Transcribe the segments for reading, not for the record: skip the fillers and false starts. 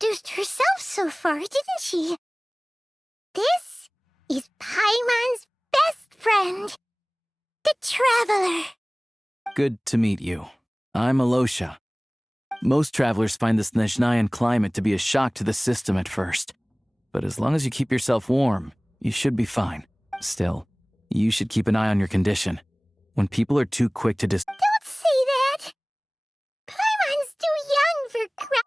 introduced herself so far, didn't she? This is Paimon's best friend, the Traveler. Good to meet you. I'm Alosha. Most travelers find the Snezhnayaan climate to be a shock to the system at first. But as long as you keep yourself warm, you should be fine. Still, you should keep an eye on your condition. When people are too quick to Don't say that! Paimon's too young for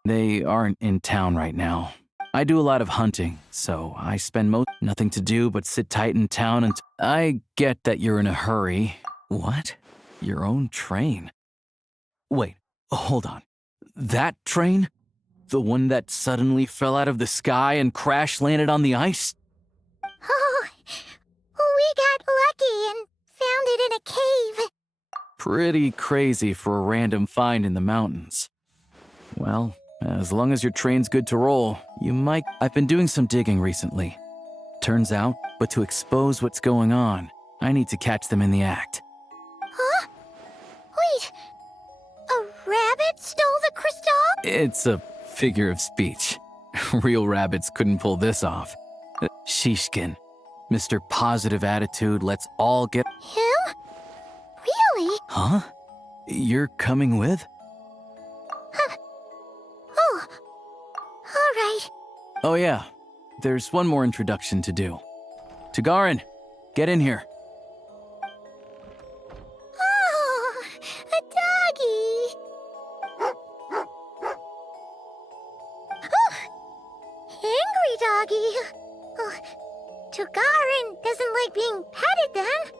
They aren't in town right now. I do a lot of hunting, so I spend nothing to do but sit tight in town and I get that you're in a hurry. What? Your own train? Wait, hold on. That train? The one that suddenly fell out of the sky and crash-landed on the ice? Oh, we got lucky and found it in a cave. Pretty crazy for a random find in the mountains. Well, as long as your train's good to roll, you might... I've been doing some digging recently. Turns out, but to expose what's going on, I need to catch them in the act. Huh? Wait, a rabbit stole the crystal? It's a figure of speech. Real rabbits couldn't pull this off. Shishkin, Mr. Positive Attitude, let's all get... Him? Really? Huh? You're coming with? Oh, all right. Oh yeah, there's one more introduction to do. Tagarin, get in here. Oh, a doggy. Oh, angry doggy. Oh, Tugarin doesn't like being petted then.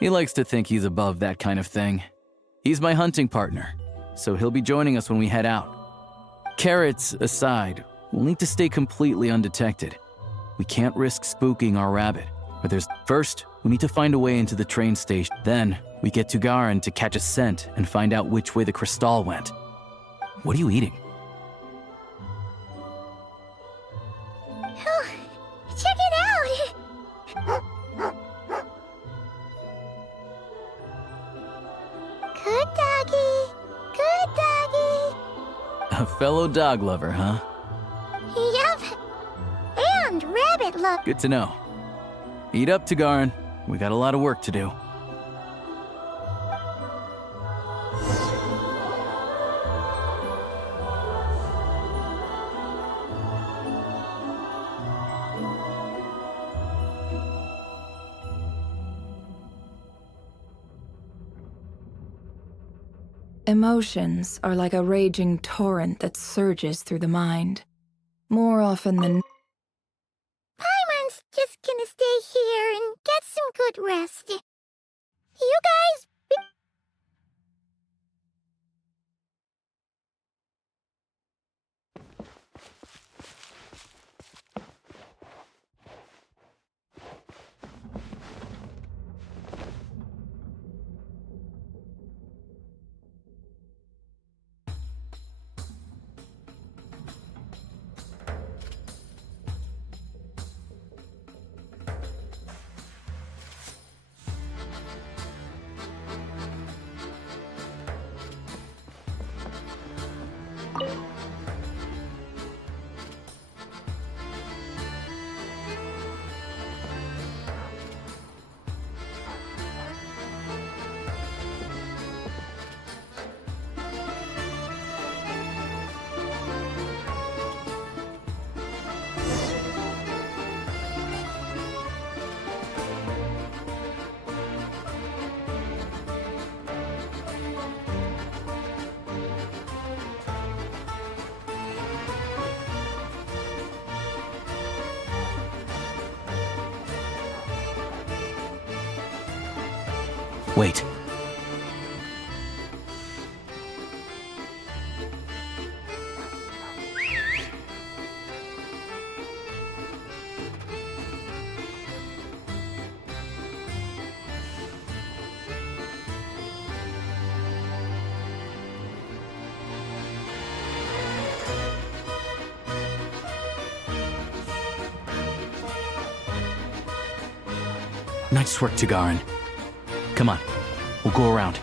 He likes to think he's above that kind of thing. He's my hunting partner, so he'll be joining us when we head out. Carrots aside, we'll need to stay completely undetected. We can't risk spooking our rabbit. But first, we need to find a way into the train station. Then, we get Tugarin to catch a scent and find out which way the crystal went. What are you eating? Oh, check it out. Good doggy. Good doggy. A fellow dog lover, huh? Yep. And rabbit love. Good to know. Eat up, Tagarin. We got a lot of work to do. Emotions are like a raging torrent that surges through the mind. More often than... Paimon's just gonna stay here and get some good rest. You guys... Wait. Nice work, Tagarin. Come on, we'll go around.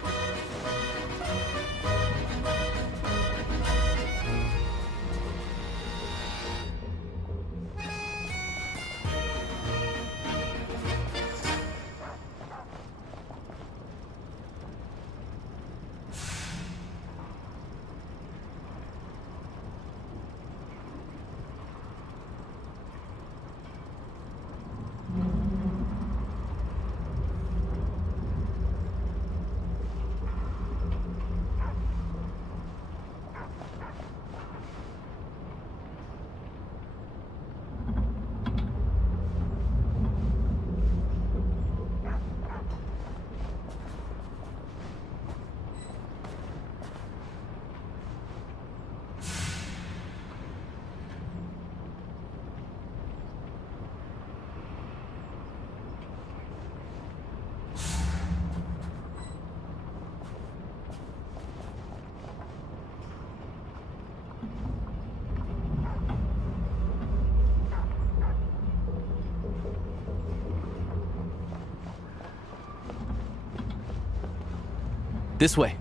This way.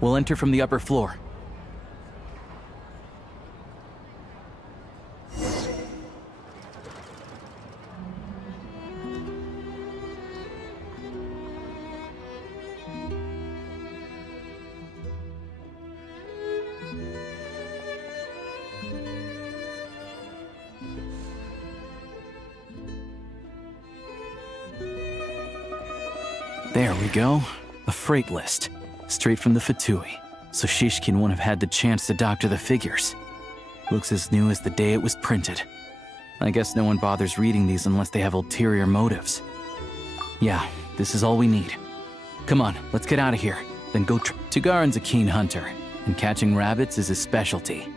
We'll enter from the upper floor. There we go. A freight list. Straight from the Fatui. So Shishkin won't have had the chance to doctor the figures. Looks as new as the day it was printed. I guess no one bothers reading these unless they have ulterior motives. Yeah, this is all we need. Come on, let's get out of here. Then go Tugarin's a keen hunter, and catching rabbits is his specialty.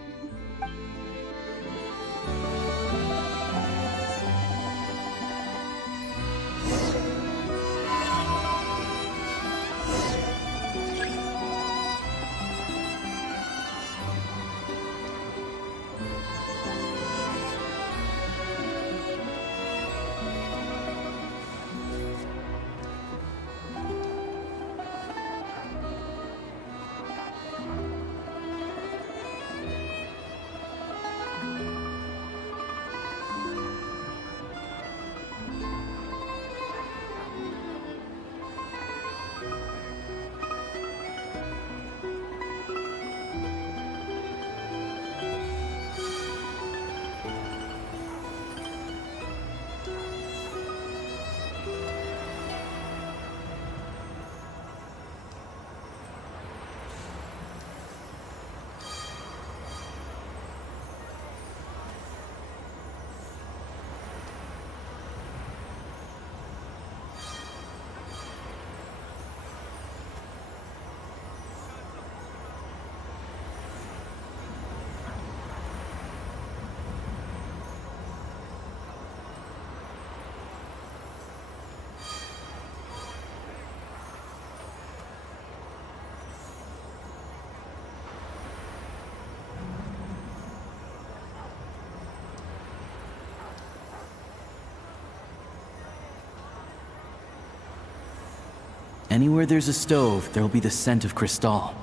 Anywhere there's a stove, there'll be the scent of crystal.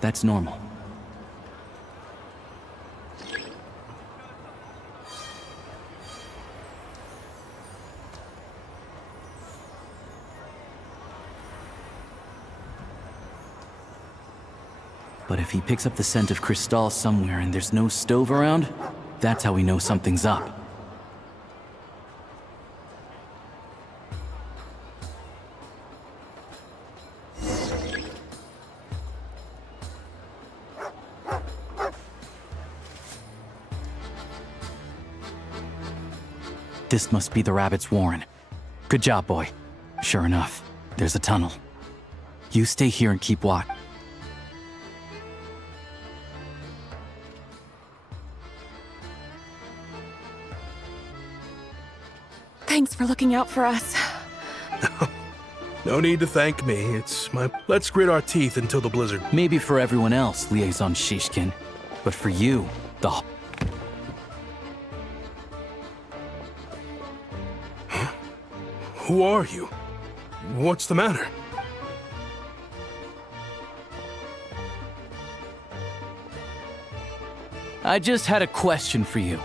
That's normal. But if he picks up the scent of crystal somewhere and there's no stove around, that's how we know something's up. This must be the rabbit's warren. Good job, boy. Sure enough, there's a tunnel. You stay here and keep watch. Thanks for looking out for us. No need to thank me. It's my... Let's grit our teeth until the blizzard. Maybe for everyone else, Liaison Shishkin. But for you, the... Who are you? What's the matter? I just had a question for you.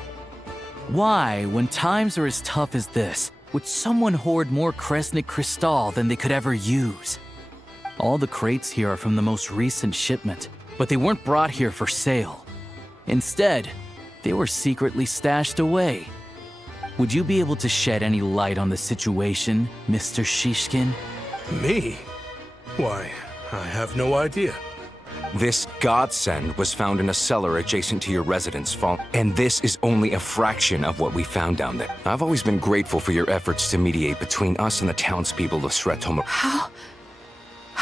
Why, when times are as tough as this, would someone hoard more Kresnik crystal than they could ever use? All the crates here are from the most recent shipment, but they weren't brought here for sale. Instead, they were secretly stashed away. Would you be able to shed any light on the situation, Mr. Shishkin? Me? Why, I have no idea. This godsend was found in a cellar adjacent to your residence, and this is only a fraction of what we found down there. I've always been grateful for your efforts to mediate between us and the townspeople of Sretomo. How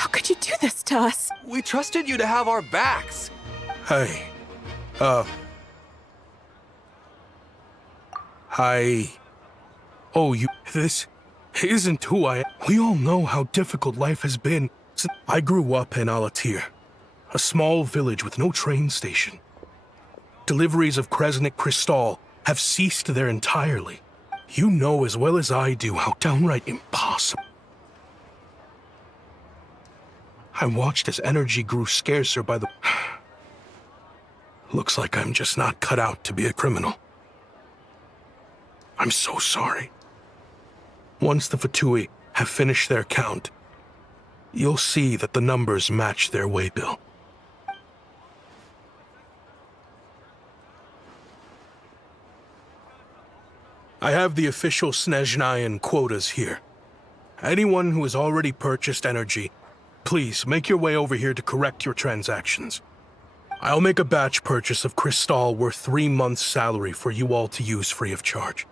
could you do this to us? We trusted you to have our backs. Hey, Hi. Oh, this isn't who I am. We all know how difficult life has been since I grew up in Alatir, a small village with no train station. Deliveries of Kresnik crystal have ceased there entirely. You know as well as I do how downright impossible. I watched as energy grew scarcer by the... Looks like I'm just not cut out to be a criminal. I'm so sorry. Once the Fatui have finished their count, you'll see that the numbers match their waybill. I have the official Snezhnayaaa quotas here. Anyone who has already purchased energy, please make your way over here to correct your transactions. I'll make a batch purchase of crystal worth 3 months' salary for you all to use free of charge.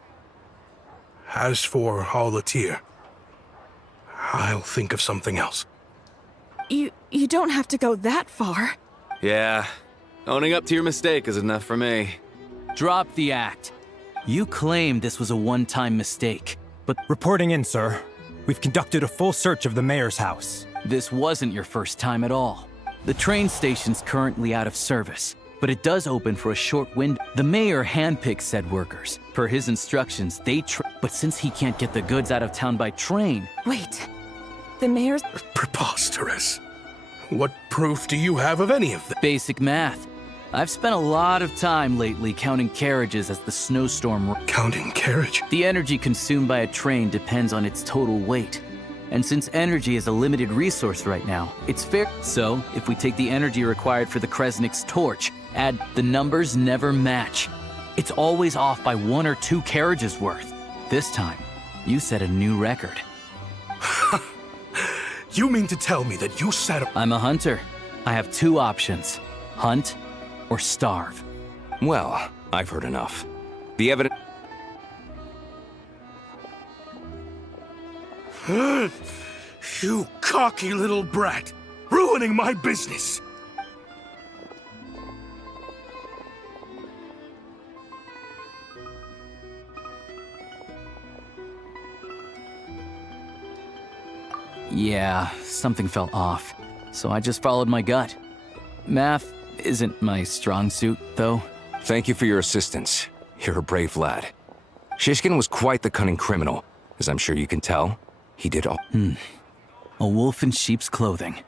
As for Alatir, I'll think of something else. You don't have to go that far. Yeah, owning up to your mistake is enough for me. Drop the act. You claimed this was a one-time mistake, but Reporting in, sir. We've conducted a full search of the mayor's house. this wasn't your first time at all. The train station's currently out of service, but it does open for a short window. The mayor handpicks said workers. Per his instructions, but since he can't get the goods out of town by train... Wait. The mayor's... Preposterous. What proof do you have of any of that? Basic math. I've spent a lot of time lately counting carriages as the snowstorm... Counting carriage? The energy consumed by a train depends on its total weight. And since energy is a limited resource right now, it's fair. So, if we take the energy required for the Kresnik's torch, the numbers never match. It's always off by 1 or 2 carriages worth. This time, you set a new record. You mean to tell me that you set up... I'm a hunter. I have 2 options. Hunt or starve. Well, I've heard enough. The evidence... You cocky little brat! Ruining my business! Yeah, something felt off. So I just followed my gut. Math isn't my strong suit, though. Thank you for your assistance. You're a brave lad. Shishkin was quite the cunning criminal, as I'm sure you can tell. He did all... A wolf in sheep's clothing.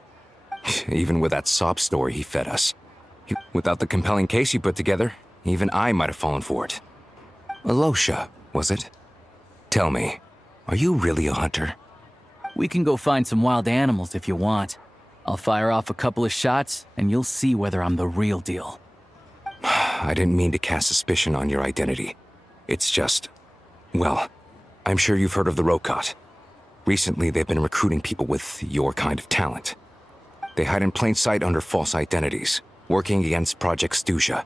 Even with that sob story he fed us. Without the compelling case he put together, even I might have fallen for it. Alosha, was it? Tell me, are you really a hunter? We can go find some wild animals if you want. I'll fire off a couple of shots, and you'll see whether I'm the real deal. I didn't mean to cast suspicion on your identity. It's just... Well, I'm sure you've heard of the Rokat. Recently, they've been recruiting people with your kind of talent. They hide in plain sight under false identities, working against Project Snezhnayaaa,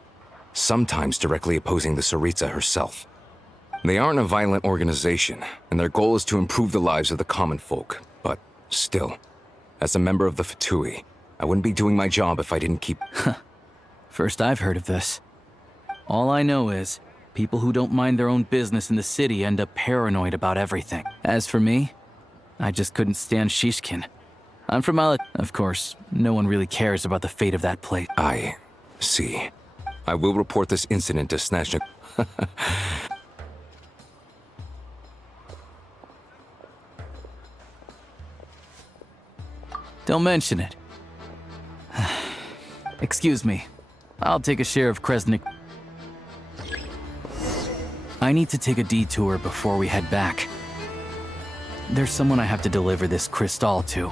sometimes directly opposing the Tsaritsa herself. They aren't a violent organization, and their goal is to improve the lives of the common folk. But still, as a member of the Fatui, I wouldn't be doing my job if I didn't keep... First I've heard of this. All I know is, people who don't mind their own business in the city end up paranoid about everything. As for me, I just couldn't stand Shishkin. I'm from Of course, no one really cares about the fate of that place. I see. I will report this incident to Snezhnayaaa. Don't mention it. Excuse me. I'll take a share of Kresnik. I need to take a detour before we head back. There's someone I have to deliver this crystal to.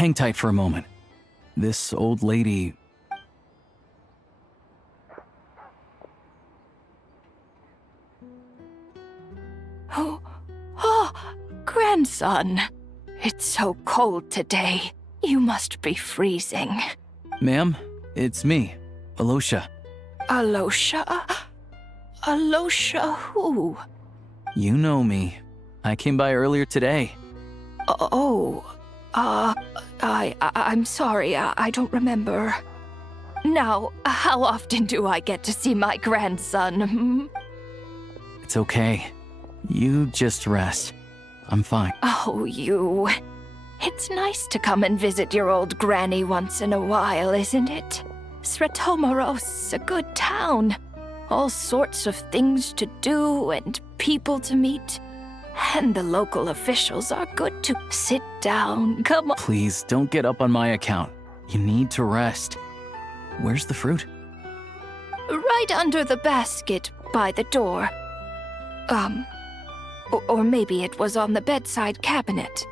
hang tight for a moment. This old lady... Oh, grandson. It's so cold today. You must be freezing. Ma'am, it's me, Alosha. Alosha? Alosha who? You know me. I came by earlier today. I'm sorry, I don't remember. Now, how often do I get to see my grandson? It's okay. You just rest. I'm fine. Oh, you. It's nice to come and visit your old granny once in a while, isn't it? Snezhnayaaa, a good town. All sorts of things to do and people to meet. And the local officials are good to sit down. Come on. Please, don't get up on my account. You need to rest. Where's the fruit? Right under the basket by the door. Or maybe it was on the bedside cabinet.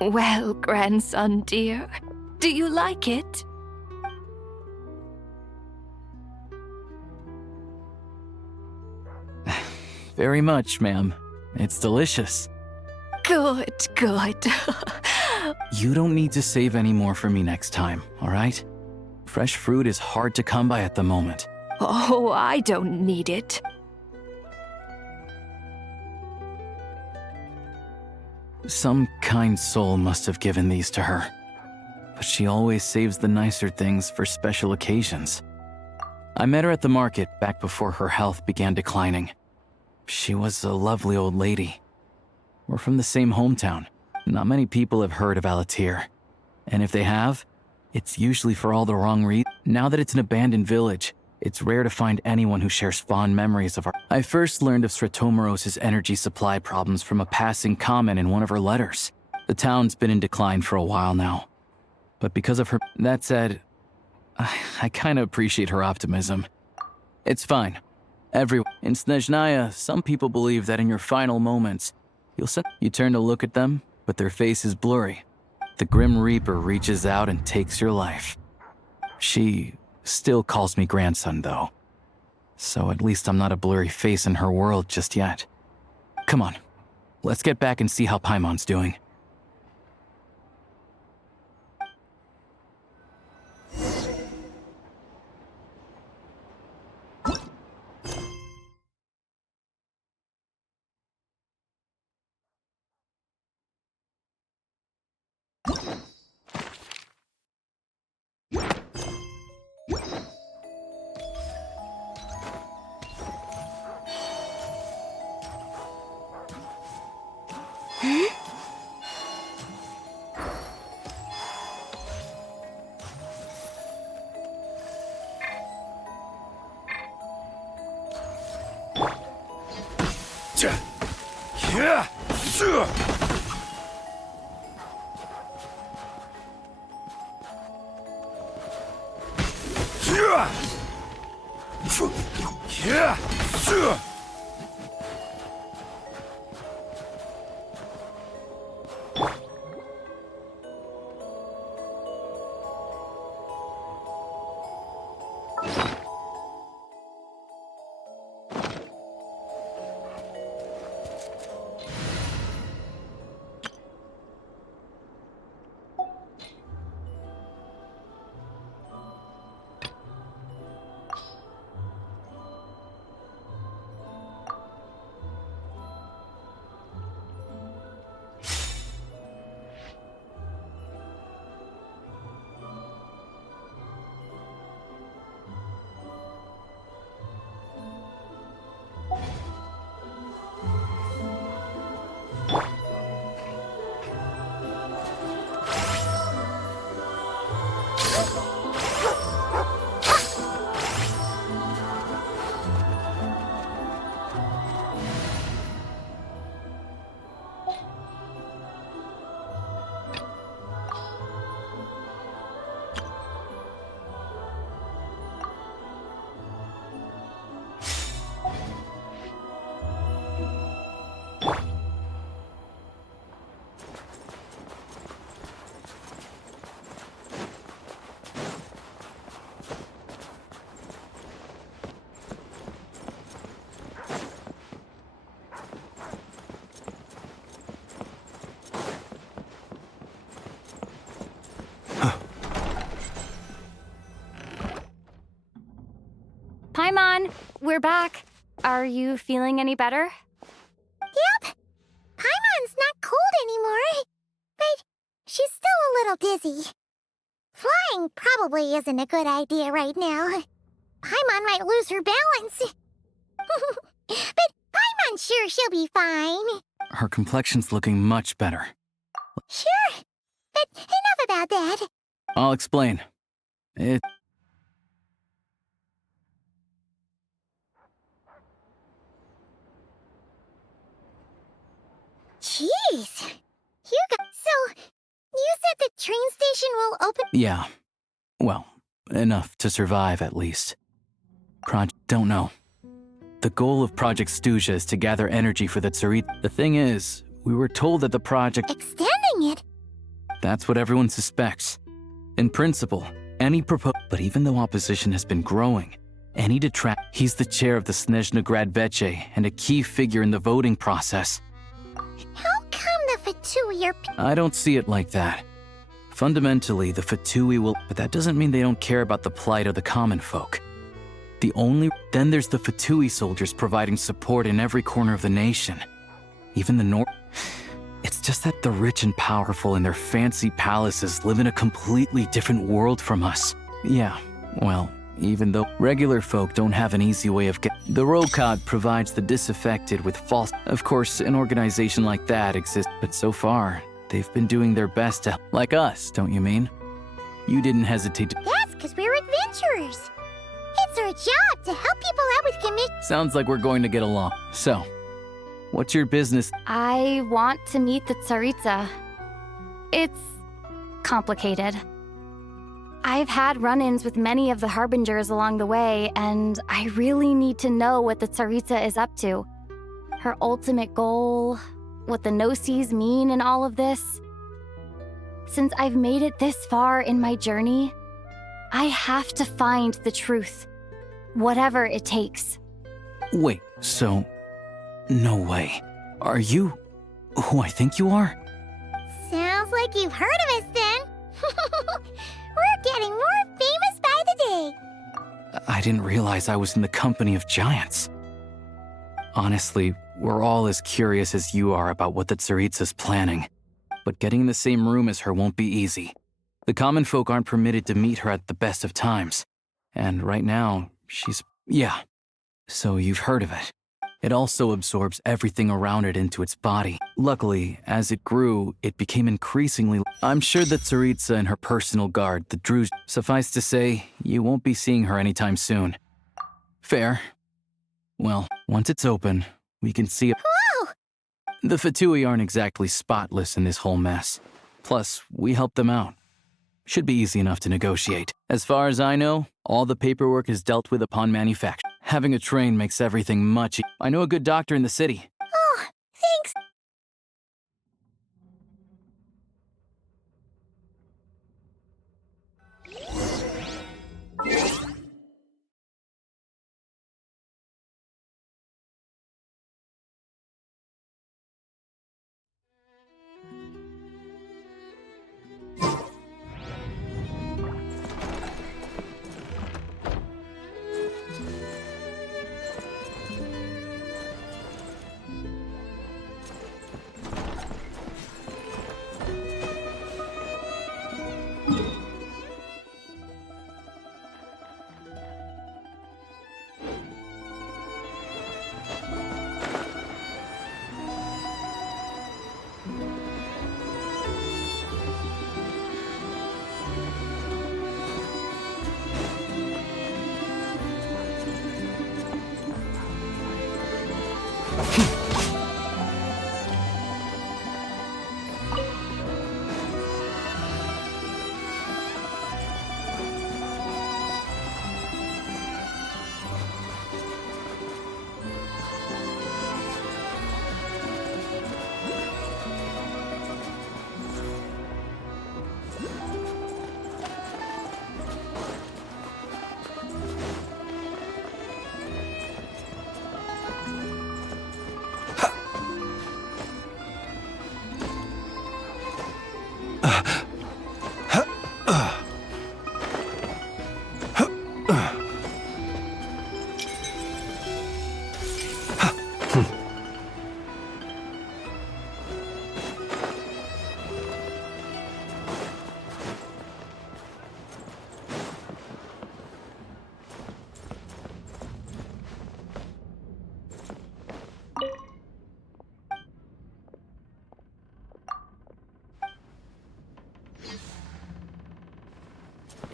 Well, grandson dear, do you like it? Very much, ma'am. It's delicious. Good, good. You don't need to save any more for me next time, all right? Fresh fruit is hard to come by at the moment. Oh, I don't need it. Some kind soul must have given these to her. But she always saves the nicer things for special occasions. I met her at the market back before her health began declining. She was a lovely old lady. We're from the same hometown. Not many people have heard of Alatir. And if they have, it's usually for all the wrong reasons. Now that it's an abandoned village, it's rare to find anyone who shares fond memories of her. I first learned of Snezhnayaaa energy supply problems from a passing comment in one of her letters. The town's been in decline for a while now. But because of her... That said, I kinda appreciate her optimism. It's fine. In Snezhnayaaa, some people believe that in your final moments, you turn to look at them, but their face is blurry. The Grim Reaper reaches out and takes your life. She still calls me grandson, though. So at least I'm not a blurry face in her world just yet. Come on, let's get back and see how Paimon's doing. Paimon, we're back. Are you feeling any better? Yep. Paimon's not cold anymore, but she's still a little dizzy. Flying probably isn't a good idea right now. Paimon might lose her balance. But Paimon's sure she'll be fine. Her complexion's looking much better. Sure, but enough about that. I'll explain. Jeez. So, you said the train station will open? Yeah. Well, enough to survive, at least. Don't know. The goal of Project Snezhnayaaa is to gather energy for the Tsaritsa. The thing is, we were told that the project... Extending it? That's what everyone suspects. In principle, any But even though opposition has been growing, any detract... He's the chair of the Snezhnayaaa Veche and a key figure in the voting process. How come the Fatui are... I don't see it like that. Fundamentally, the Fatui will... But that doesn't mean they don't care about the plight of the common folk. Then there's the Fatui soldiers providing support in every corner of the nation. Even the North... It's just that the rich and powerful in their fancy palaces live in a completely different world from us. Yeah, well, even though regular folk don't have an easy way of getting... The Rokad provides the disaffected with false... Of course, an organization like that exists, but so far, they've been doing their best to... Like us, don't you mean? You didn't hesitate to... That's because we're adventurers. It's our job to help people out with commissions. Sounds like we're going to get along. So, what's your business? I want to meet the Tsaritsa. It's complicated. I've had run-ins with many of the Harbingers along the way, and I really need to know what the Tsaritsa is up to. Her ultimate goal, what the Gnosis mean in all of this. Since I've made it this far in my journey, I have to find the truth, whatever it takes. Wait, so... No way. Are you who I think you are? Sounds like you've heard of us then. We're getting more famous by the day. I didn't realize I was in the company of giants. Honestly, we're all as curious as you are about what the Tsaritsa's planning. But getting in the same room as her won't be easy. The common folk aren't permitted to meet her at the best of times. And right now, she's... Yeah. So you've heard of it. It also absorbs everything around it into its body. Luckily, as it grew, it became increasingly... I'm sure that Tsaritsa and her personal guard, the Druze... Suffice to say, you won't be seeing her anytime soon. Fair. Well, once it's open, we can see it. Whoa! The Fatui aren't exactly spotless in this whole mess. Plus, we helped them out. Should be easy enough to negotiate. As far as I know, all the paperwork is dealt with upon manufacture. Having a train makes everything much easier. I know a good doctor in the city. Oh, thanks.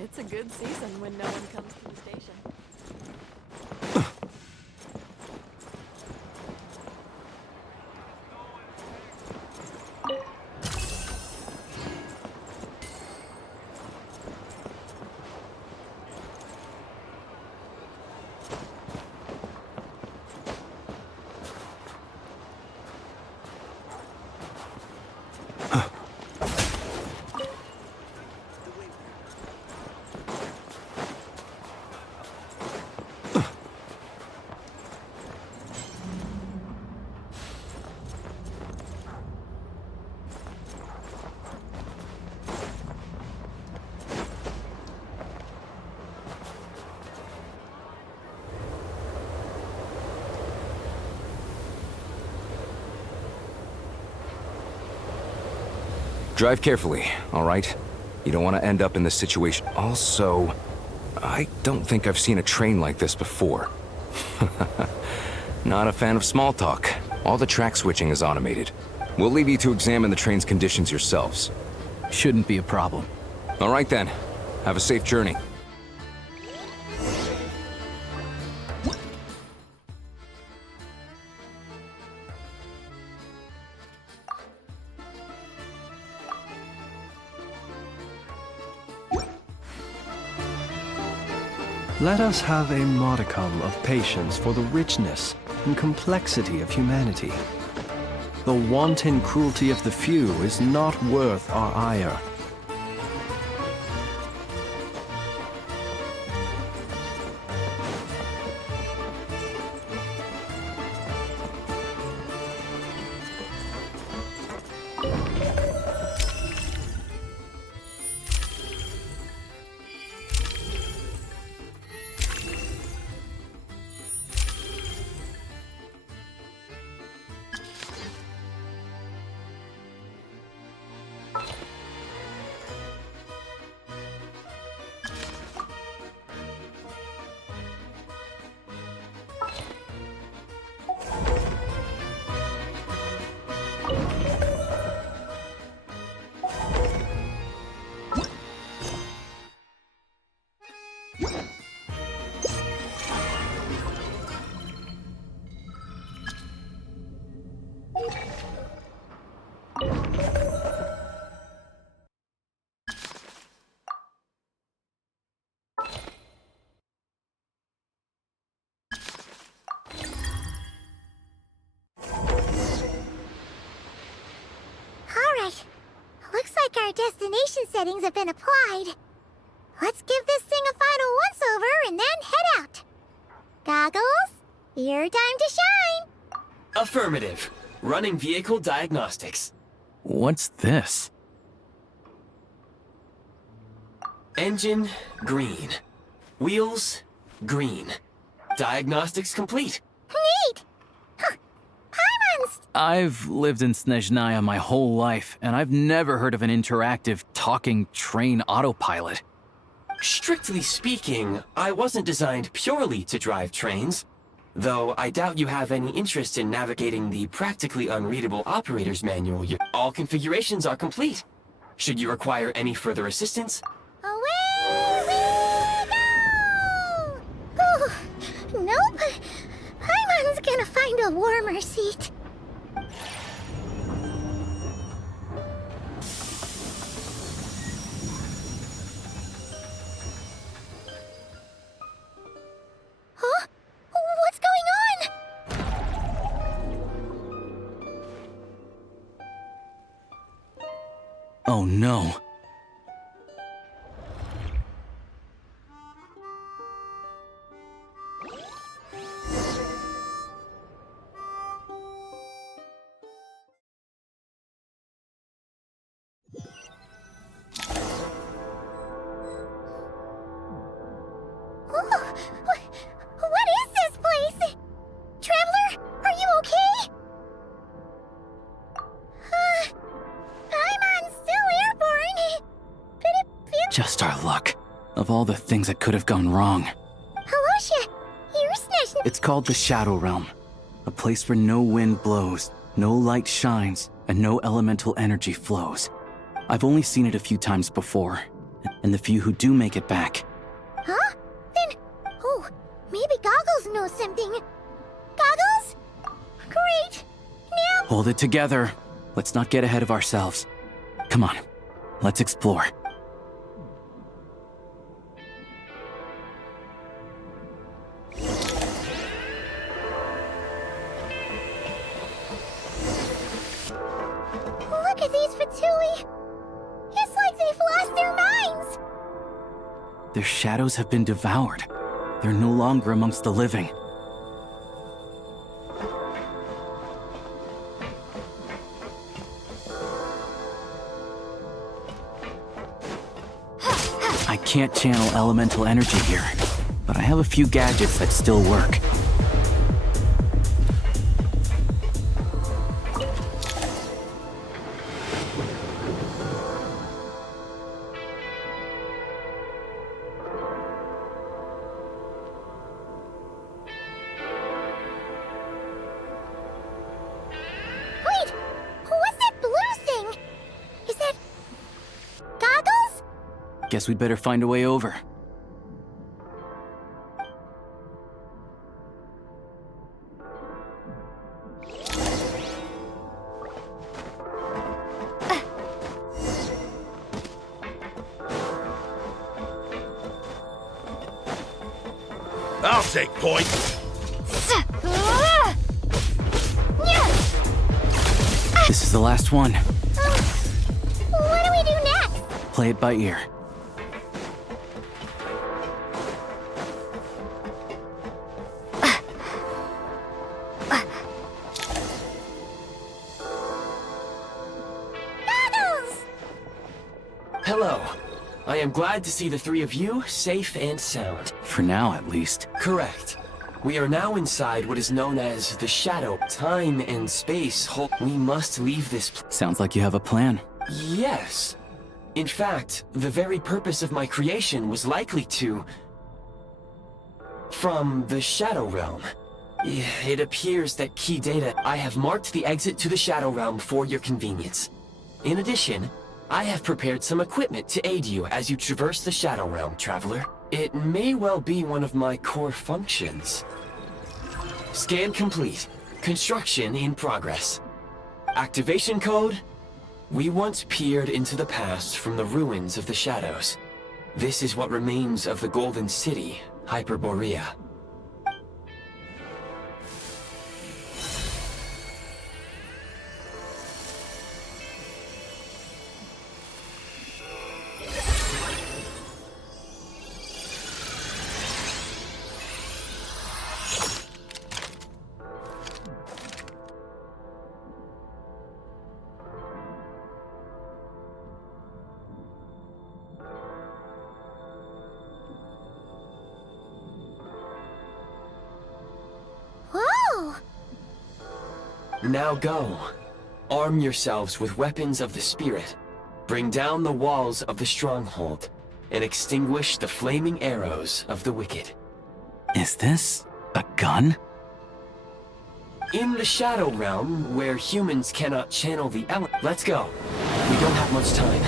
It's a good season when no one comes to the station. Drive carefully, all right? You don't want to end up in this situation. Also, I don't think I've seen a train like this before. Not a fan of small talk. All the track switching is automated. We'll leave you to examine the train's conditions yourselves. Shouldn't be a problem. All right then. Have a safe journey. Let us have a modicum of patience for the richness and complexity of humanity. The wanton cruelty of the few is not worth our ire. Our destination settings have been applied. Let's give this thing a final once-over and then head out. Goggles, your time to shine. Affirmative. Running vehicle diagnostics. What's this? Engine, green. Wheels, green. Diagnostics complete. Neat! Paimons! I've lived in Snezhnayaaa my whole life, and I've never heard of an interactive, talking train autopilot. Strictly speaking, I wasn't designed purely to drive trains, though I doubt you have any interest in navigating the practically unreadable operator's manual. All configurations are complete. Should you require any further assistance? Away we go! Ooh, nope. Paimon's gonna find a warmer seat. Huh? What's going on? Oh no. What is this place? Traveler, are you okay? Paimon's still airborne, but it feels... Just our luck. Of all the things that could have gone wrong. Halosha, you're Snezhnayaaa. It's called the Shadow Realm. A place where no wind blows, no light shines, and no elemental energy flows. I've only seen it a few times before. and the few who do make it back. Huh? Then, oh, maybe Goggles knows something. Goggles? Great! Now... Hold it together. Let's not get ahead of ourselves. Come on, let's explore. Look at these Fatui! It's like they've lost their minds! Their shadows have been devoured. They're no longer amongst the living. I can't channel elemental energy here, but I have a few gadgets that still work. Wait! What's that blue thing? Is that... Goggles? Guess we'd better find a way over. I'll take point. This is the last one. What do we do next? Play it by ear. Goggles! Hello. I am glad to see the three of you safe and sound. For now, at least. Correct. We are now inside what is known as the Shadow. Time and space hold. We must leave this place. Sounds like you have a plan. Yes. In fact, the very purpose of my creation was likely to... from the Shadow Realm. It appears that key data... I have marked the exit to the Shadow Realm for your convenience. In addition, I have prepared some equipment to aid you as you traverse the Shadow Realm, Traveler. It may well be one of my core functions. Scan complete. Construction in progress. Activation code? We once peered into the past from the ruins of the shadows. This is what remains of the Golden City, Hyperborea. Whoa! Now go. Arm yourselves with weapons of the spirit. Bring down the walls of the stronghold, and extinguish the flaming arrows of the wicked. Is this a gun? In the Shadow Realm, where humans cannot channel the let's go. We don't have much time.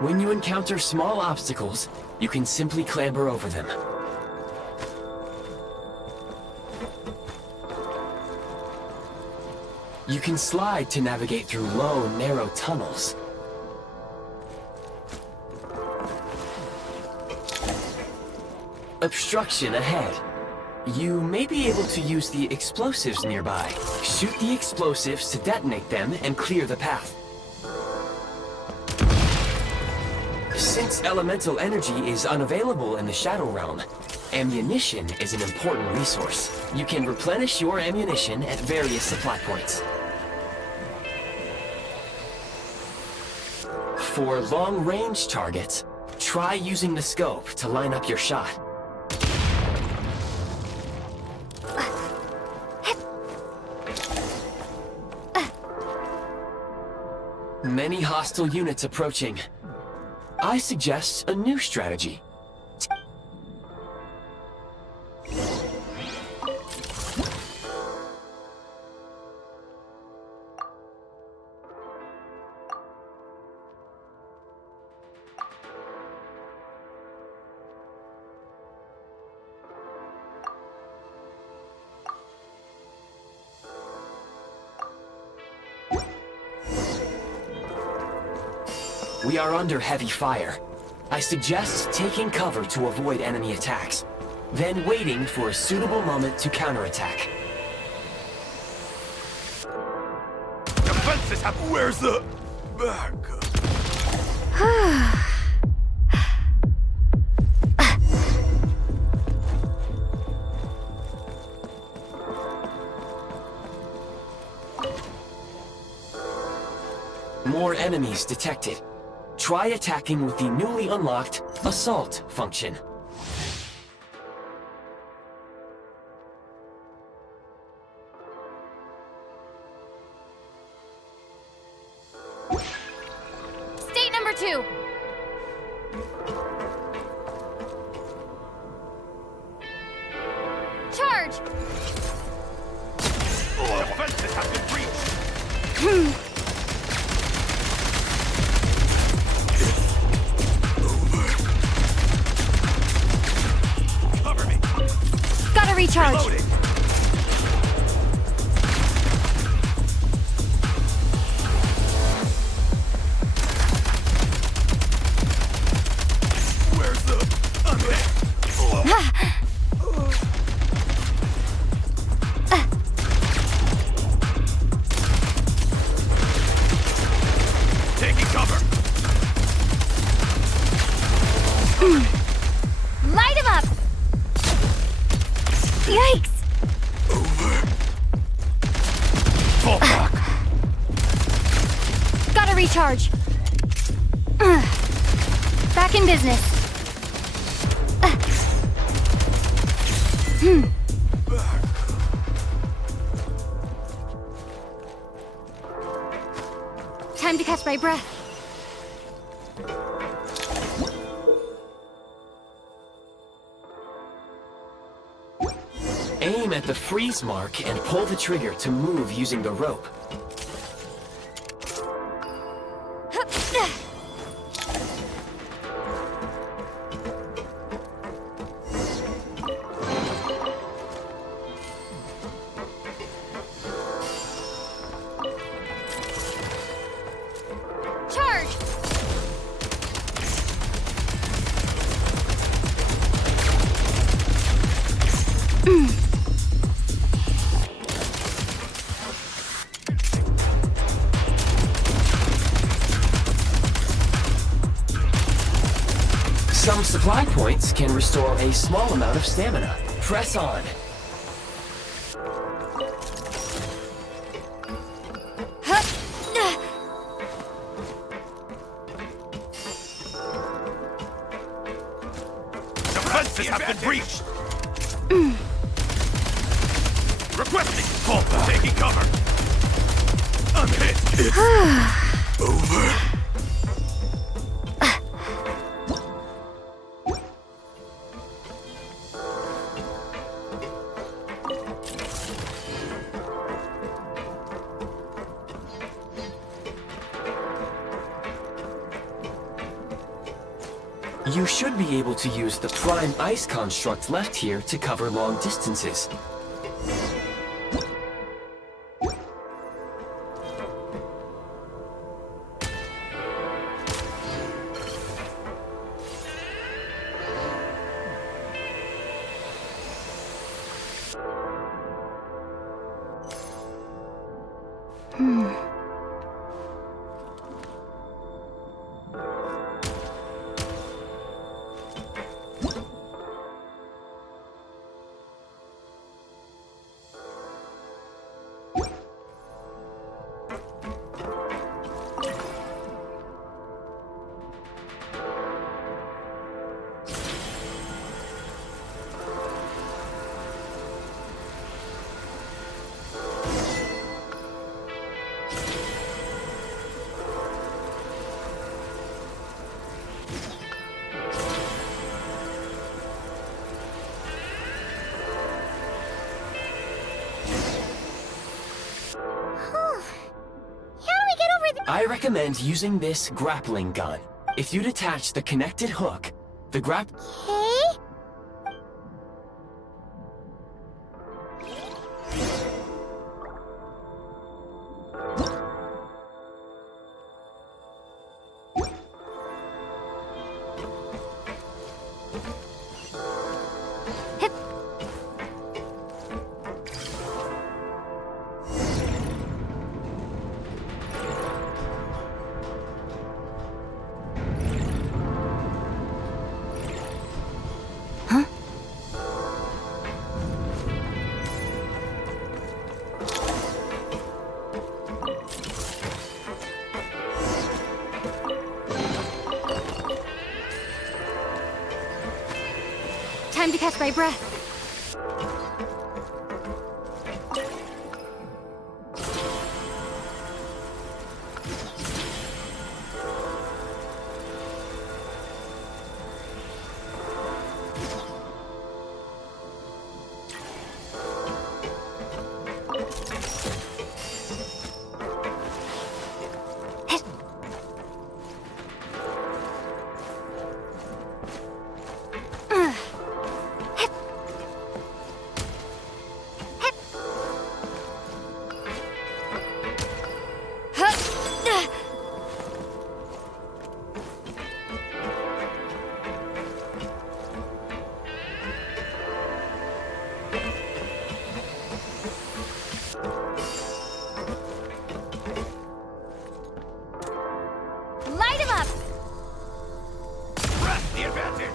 When you encounter small obstacles, you can simply clamber over them. You can slide to navigate through low, narrow tunnels. Obstruction ahead. You may be able to use the explosives nearby. Shoot the explosives to detonate them and clear the path. Since elemental energy is unavailable in the Shadow Realm, ammunition is an important resource. You can replenish your ammunition at various supply points. For long-range targets, try using the scope to line up your shot. Many hostile units approaching. I suggest a new strategy. We are under heavy fire. I suggest taking cover to avoid enemy attacks, then waiting for a suitable moment to counterattack. Defenses have... Where's the... backup? More enemies detected. Try attacking with the newly unlocked Assault function. State number 2. Charge! Defenses have been breached! Gotta recharge. Reloading. Where's the... Taking cover. Light him up! Yikes! Over. Fall back. Gotta recharge. Back in business. Time to catch my breath. Aim at the freeze mark and pull the trigger to move using the rope. Charge! Some supply points can restore a small amount of stamina. Press on. Defenses have been breached! Requesting fall back. Taking cover. I'm hit. It's over. You should be able to use the prime ice construct left here to cover long distances. I recommend using this grappling gun. If you detach the connected hook, the Okay. Time to catch my breath. Light him up! Press the advantage!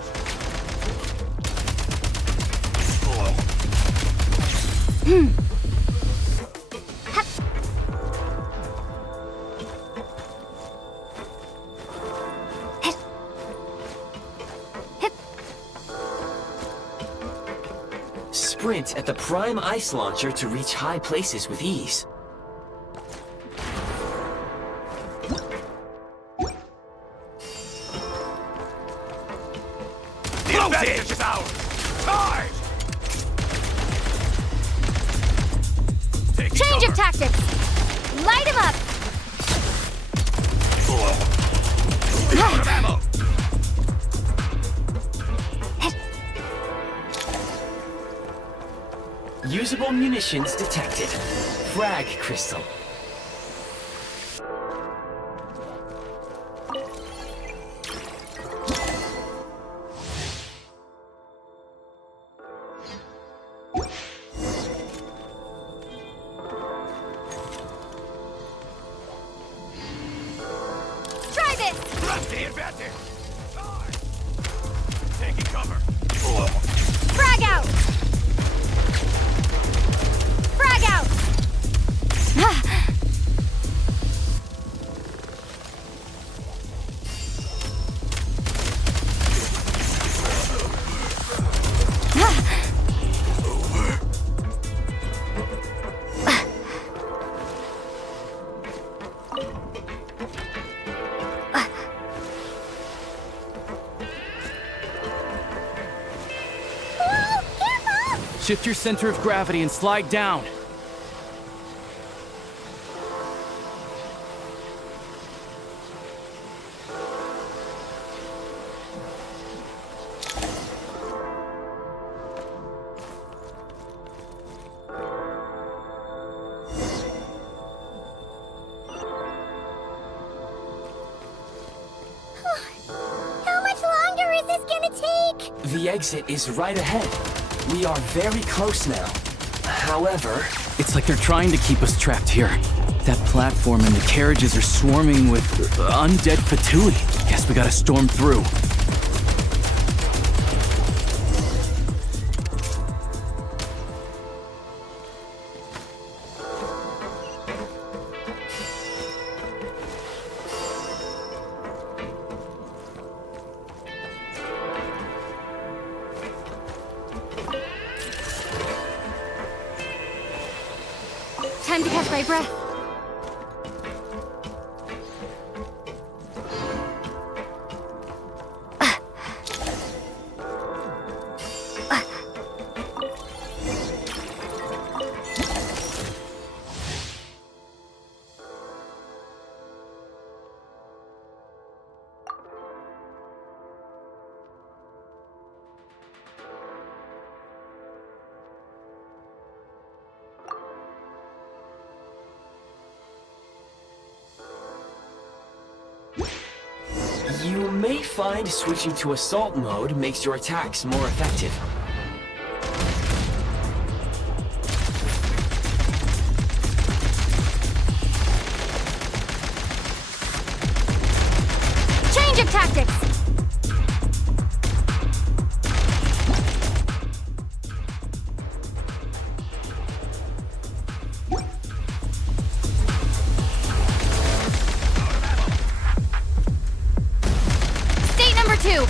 sprint at the prime ice launcher to reach high places with ease. The advantage is ours! Charge! Change of tactics! Light him up! Out of ammo! Usable munitions detected. Frag crystal. Try this! Press the advantage! Charge! Taking cover. Frag out! Frag out! Shift your center of gravity and slide down. back! The exit is right ahead. We are very close now. However... It's like they're trying to keep us trapped here. That platform and the carriages are swarming with undead patooey. Guess we gotta storm through. Time to catch my breath. You may find switching to assault mode makes your attacks more effective. Change of tactics! State number 2.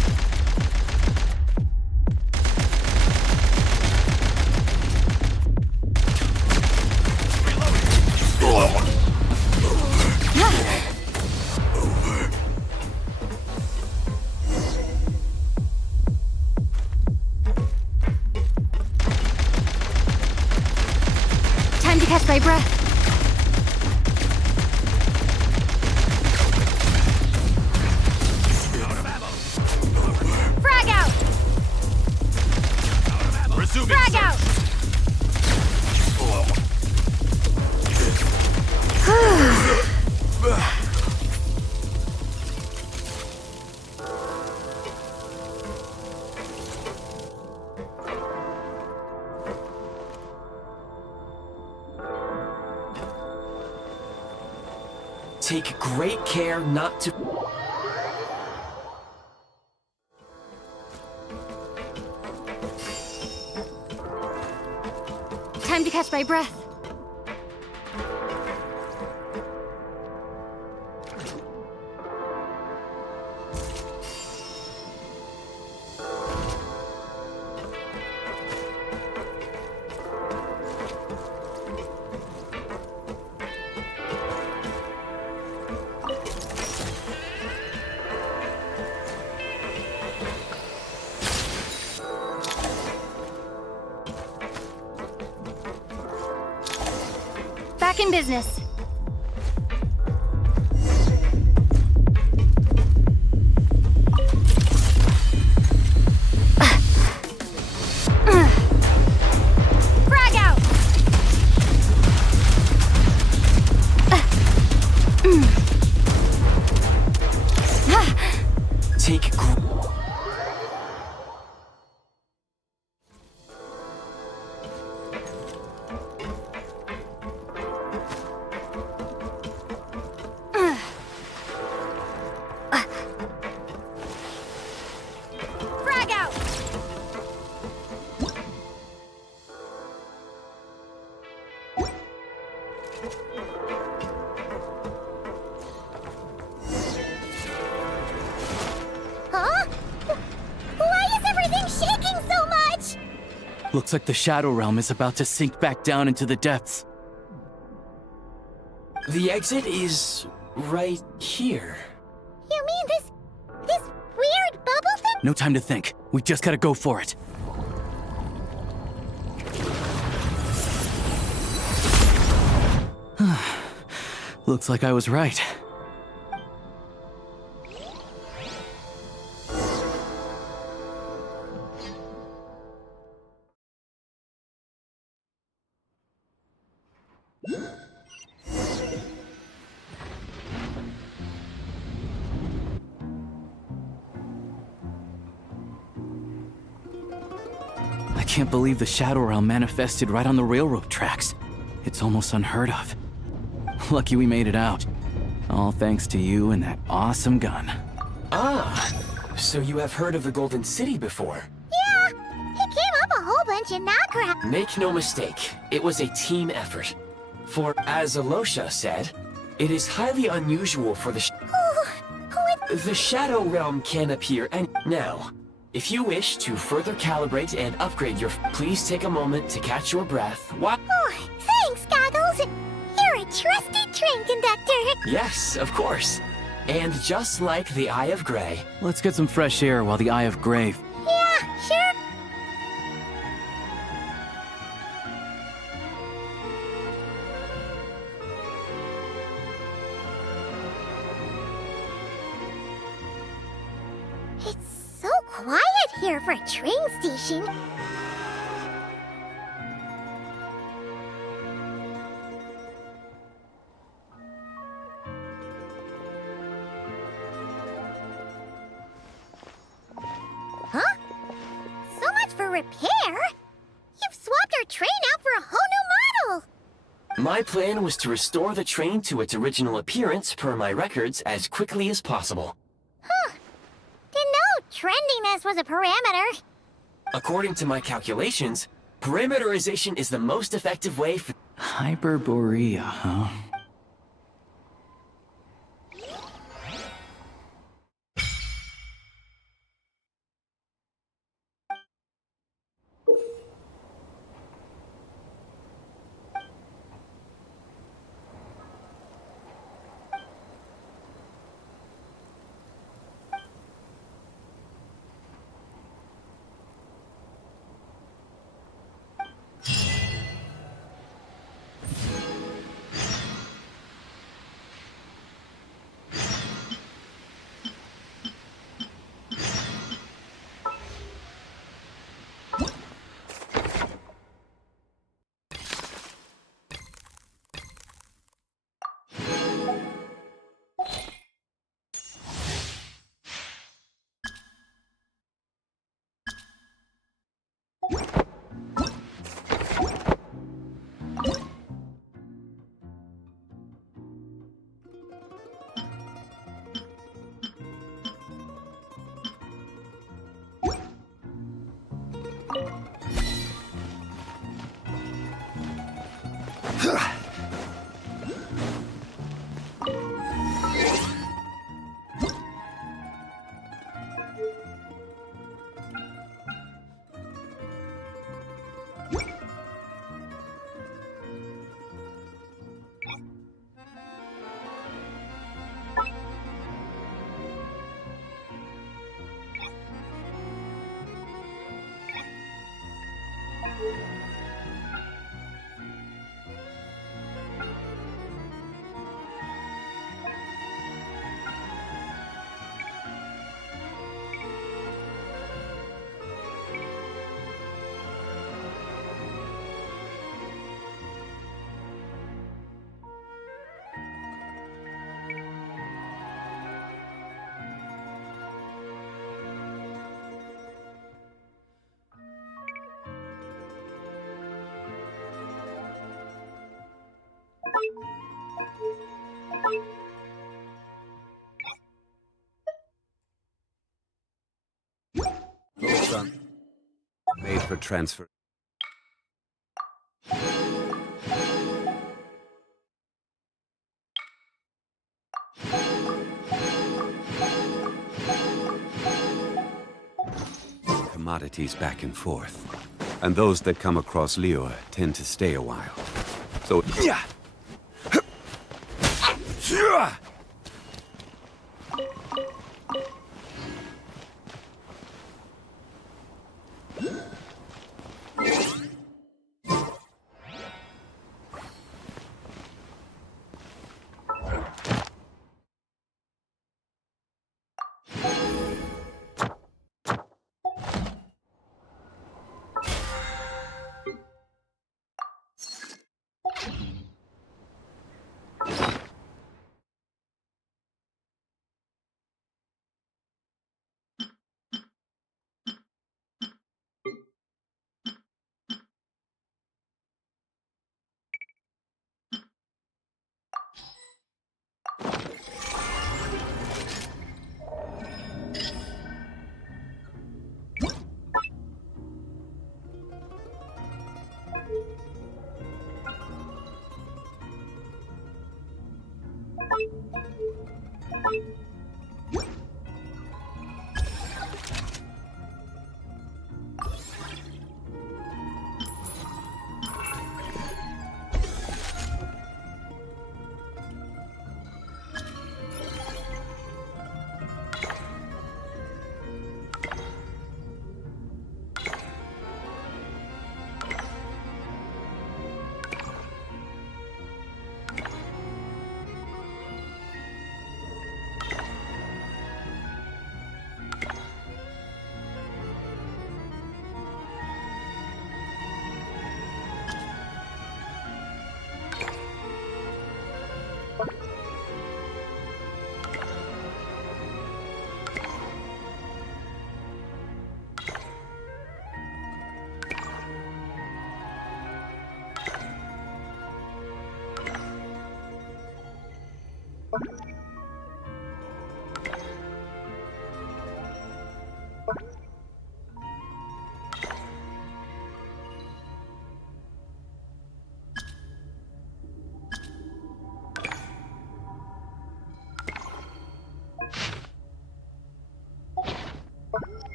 Time to catch my breath. Frag out! Resuming Frag search. out! Take great care not to... Time to catch my breath. Back in business. Frag out! Take Frag out! Huh? Why is everything shaking so much? Looks like the Shadow Realm is about to sink back down into the depths. The exit is right here. You mean this weird bubble thing? No time to think. We just gotta go for it. Looks like I was right. can't believe the Shadow Realm manifested right on the railroad tracks. It's almost unheard of. Lucky we made it out. All thanks to you and that awesome gun. Ah, so you have heard of the Golden City before? Yeah, he came up a whole bunch in Nagra. Make no mistake, it was a team effort. For, as Alosha said, it is highly unusual for the The Shadow Realm can appear and now. If you wish to further calibrate and upgrade your... Please take a moment to catch your breath. What? Oh, thanks, Goggles. You're a trusty train conductor. Yes, of course. And just like the Eye of Grey... Let's get some fresh air while the Eye of Grey... Yeah, sure. It's so quiet here for a train station. Huh? So much for repair? You've swapped our train out for a whole new model! My plan was to restore the train to its original appearance per my records as quickly as possible. Huh. Didn't know trendiness was a parameter. According to my calculations, parameterization is the most effective way for... Hyperborea, huh? Made for transfer. Commodities back and forth. And those that come across Lior tend to stay a while. So, yeah.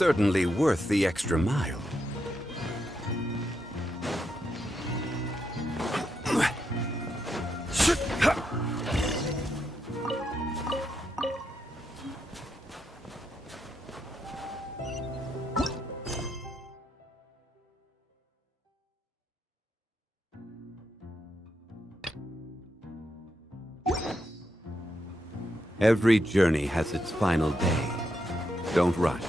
certainly worth the extra mile. Every journey has its final day. Don't rush.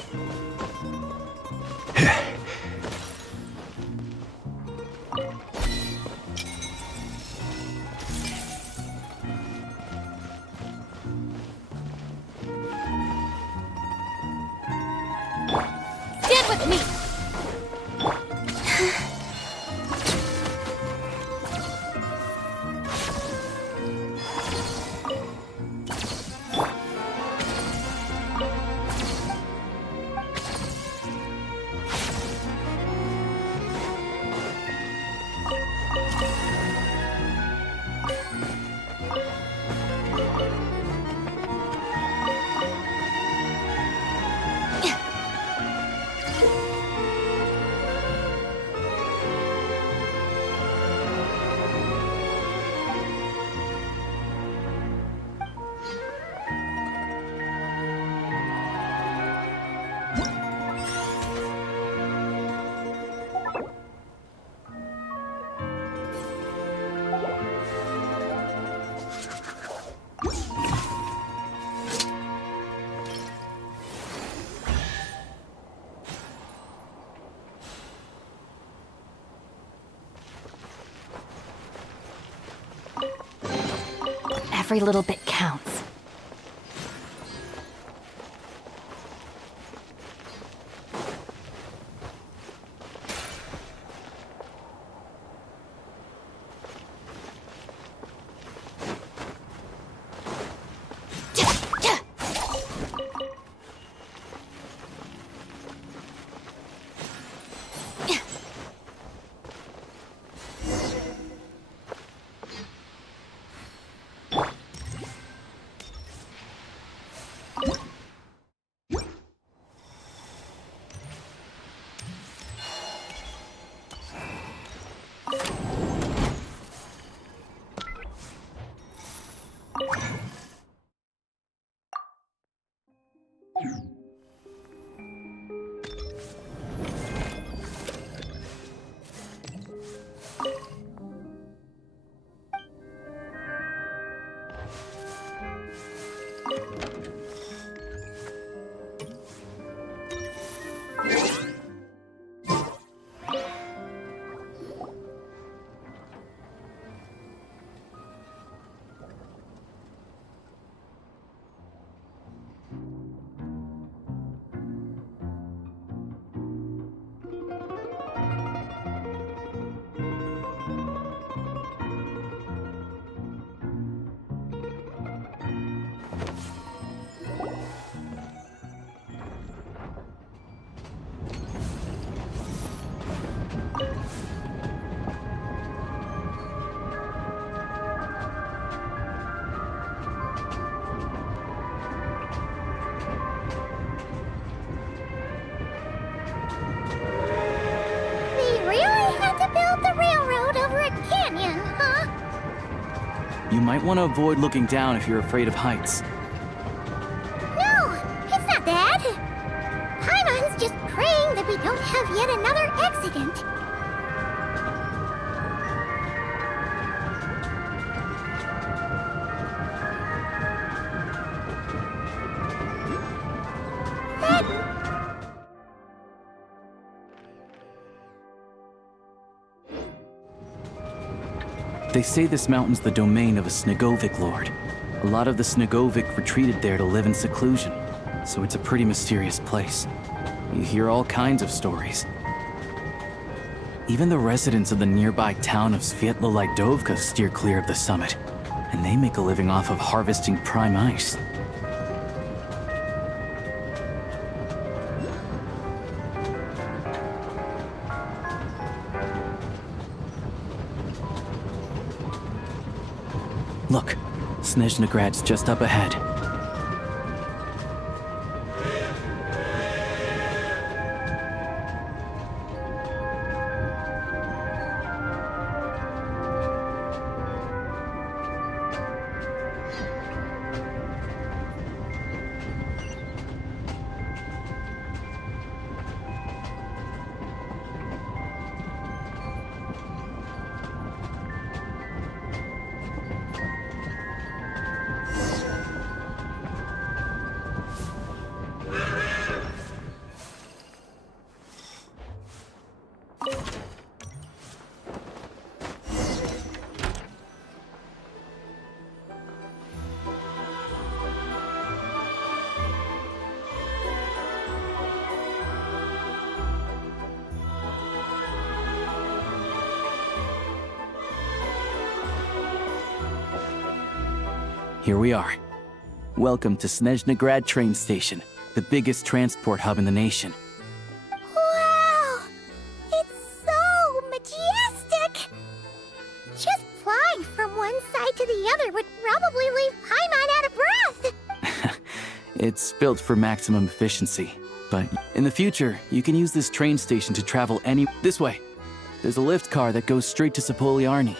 Stand with me! Every little bit counts. You might want to avoid looking down if you're afraid of heights. No, it's not that. Paimon's just praying that we don't have yet another accident. They say this mountain's the domain of a Snezhnayaaa lord. A lot of the Snezhnayaaa retreated there to live in seclusion, so it's a pretty mysterious place. You hear all kinds of stories. Even the residents of the nearby town of Snezhnayaaa steer clear of the summit, and they make a living off of harvesting prime ice. Look, Snezhnayaa's just up ahead. Here we are. Welcome to Snezhnayaaa train station, the biggest transport hub in the nation. Wow! It's so majestic! Just flying from one side to the other would probably leave Paimon out of breath! It's built for maximum efficiency, but in the future, you can use this train station to travel this way. There's a lift car that goes straight to Sapoliarni.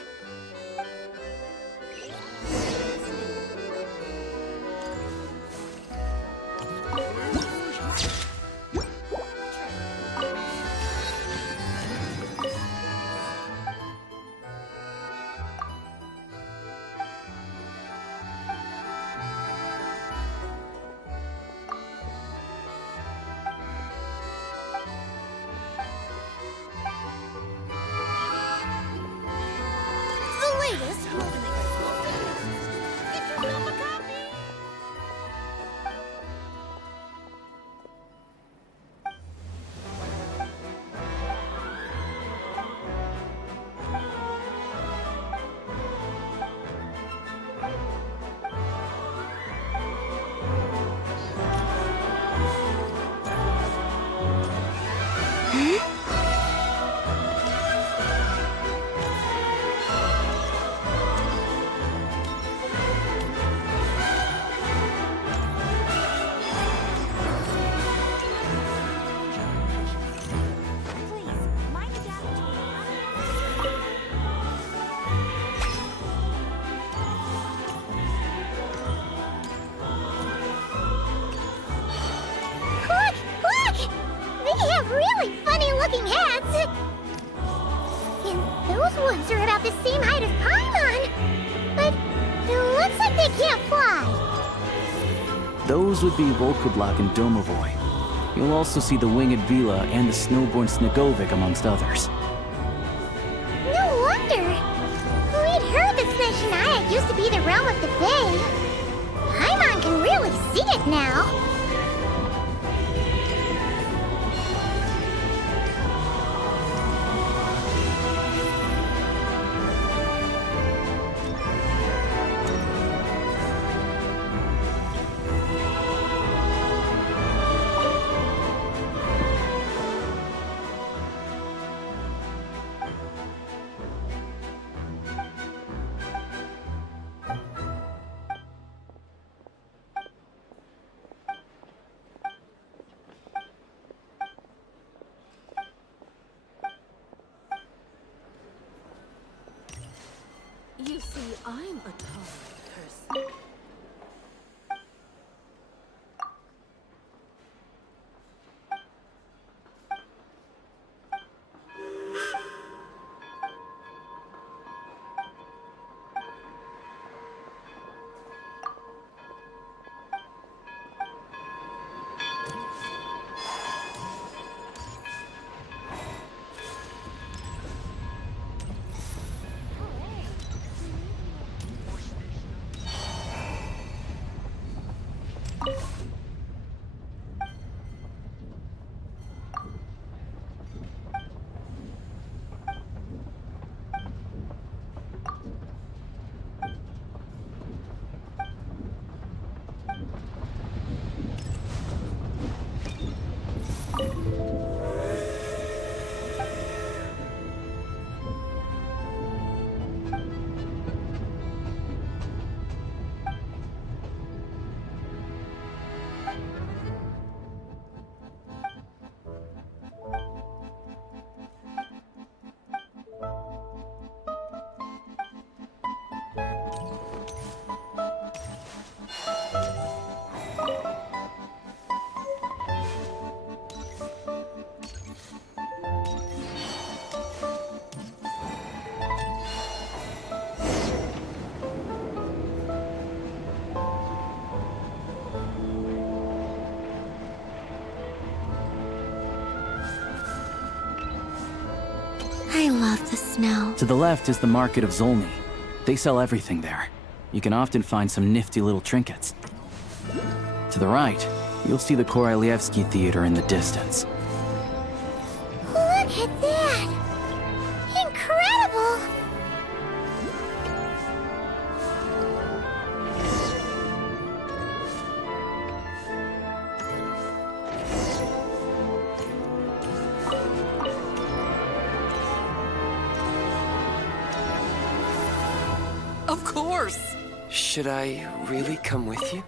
Ones are about the same height as Paimon, but it looks like they can't fly. Those would be Volkoblak and Domovoy. You'll also see the winged Vila and the snowborn Snegovic, amongst others. No wonder. We'd heard that Snezhnayaaa used to be the realm of the Fae. Paimon can really see it now. You see, I'm a tall person. I love the snow. To the left is the market of Zolny. They sell everything there. You can often find some nifty little trinkets. To the right, you'll see the Korolyevsky Theater in the distance. Look at that! Incredible! Of course. Should I really come with you?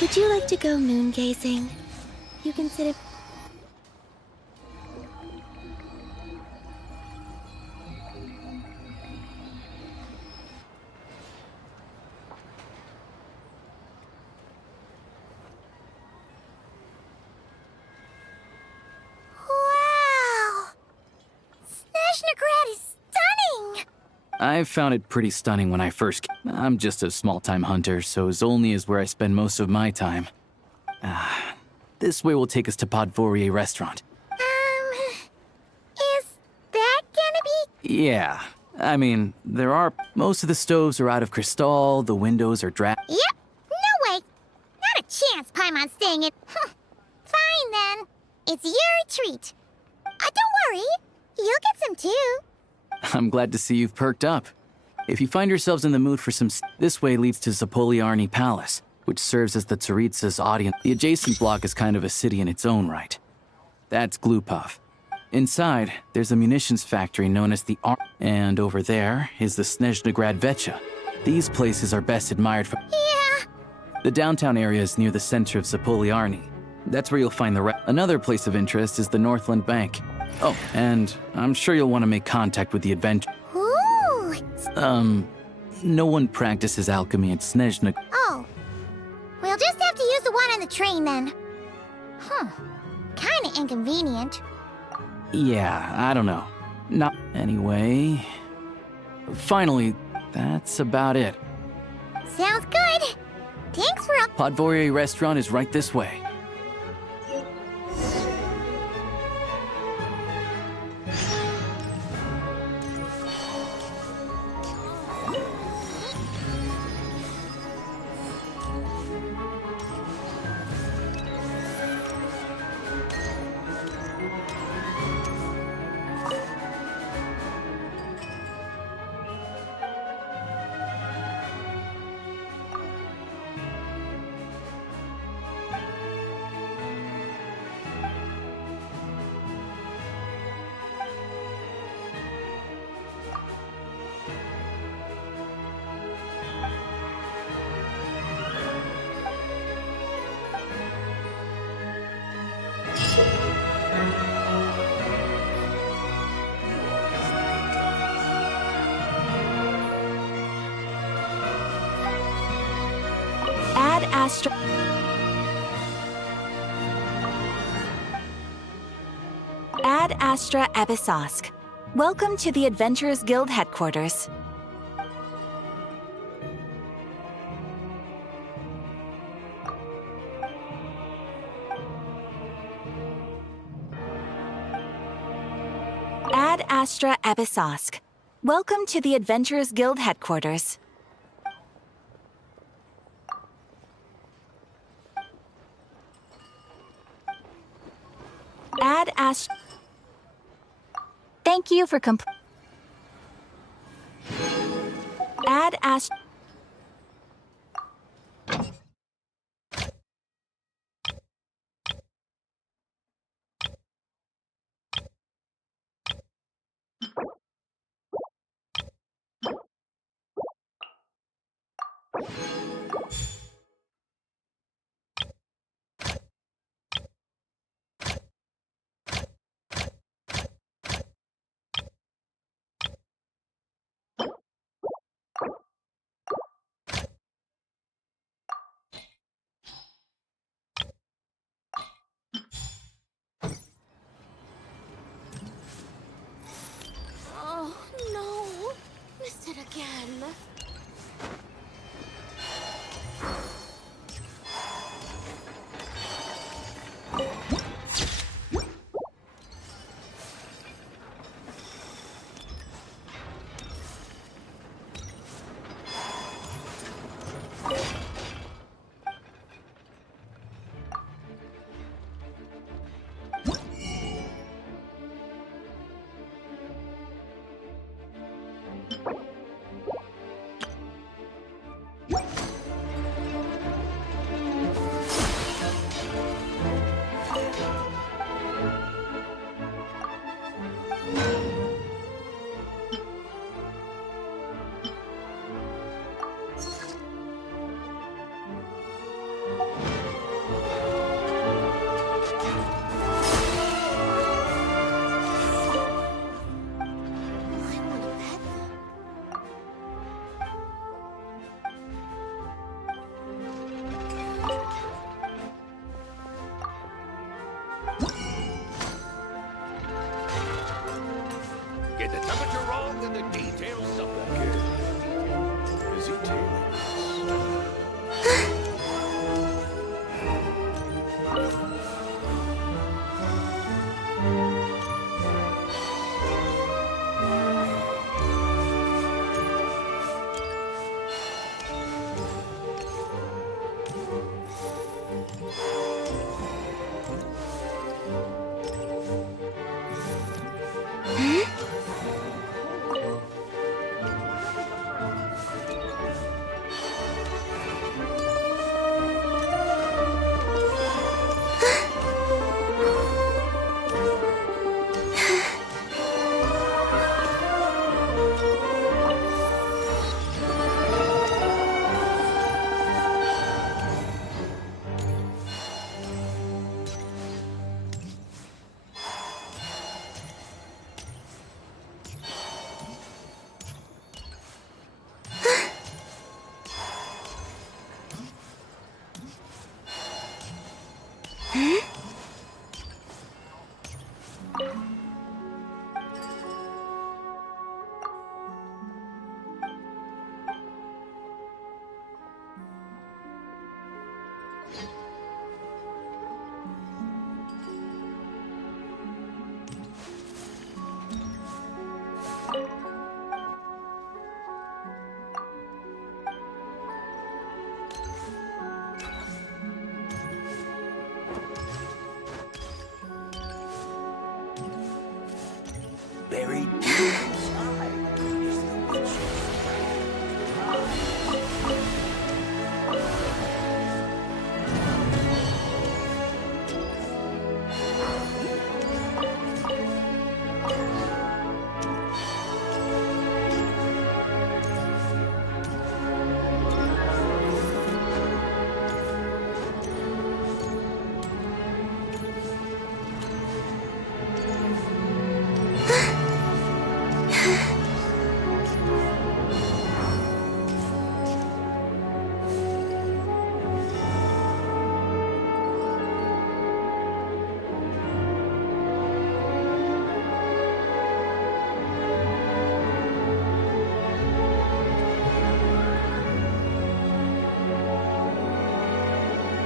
Would you like to go moon gazing? You can sit. Wow! Snezhnayaaa is stunning! I found it pretty stunning when I first came. I'm just a small-time hunter, so Zolny is where I spend most of my time. This way will take us to Podvorier restaurant. Is that gonna be? Yeah, I mean, most of the stoves are out of crystal, the windows are Yep, no way. Not a chance Paimon's staying in. Fine then. It's your treat. Don't worry, you'll get some too. I'm glad to see you've perked up. If you find yourselves in the mood for some this way leads to Zapoliarny Palace, which serves as the Tsaritsa's audience. The adjacent block is kind of a city in its own right. That's Glupov. Inside, there's a munitions factory known as the and over there is the Snezhnayaaa Vecha. These places are best admired for. Yeah. The downtown area is near the center of Zapoliarny. That's where you'll find Another place of interest is the Northland Bank. Oh, and I'm sure you'll want to make contact with the adventure. Ooh. No one practices alchemy at Snezhnayaaa. Oh. We'll just have to use the one on the train then. Kinda inconvenient. Yeah, I don't know. Not anyway. Finally, that's about it. Sounds good. Thanks for up. Podvorier restaurant is right this way. Ad Astra Ebisosk. Welcome to the Adventurers Guild headquarters. Astra Ebisosk. Welcome to the Adventurers Guild headquarters. Ad Astra. Thank you for Ad Astra. Oh, no. Missed it again. Get the temperature wrong and the details somewhere. Is he tailing buried deep inside is the witch's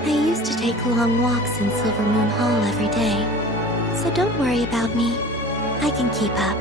I used to take long walks in Silver Moon Hall every day, so don't worry about me. I can keep up.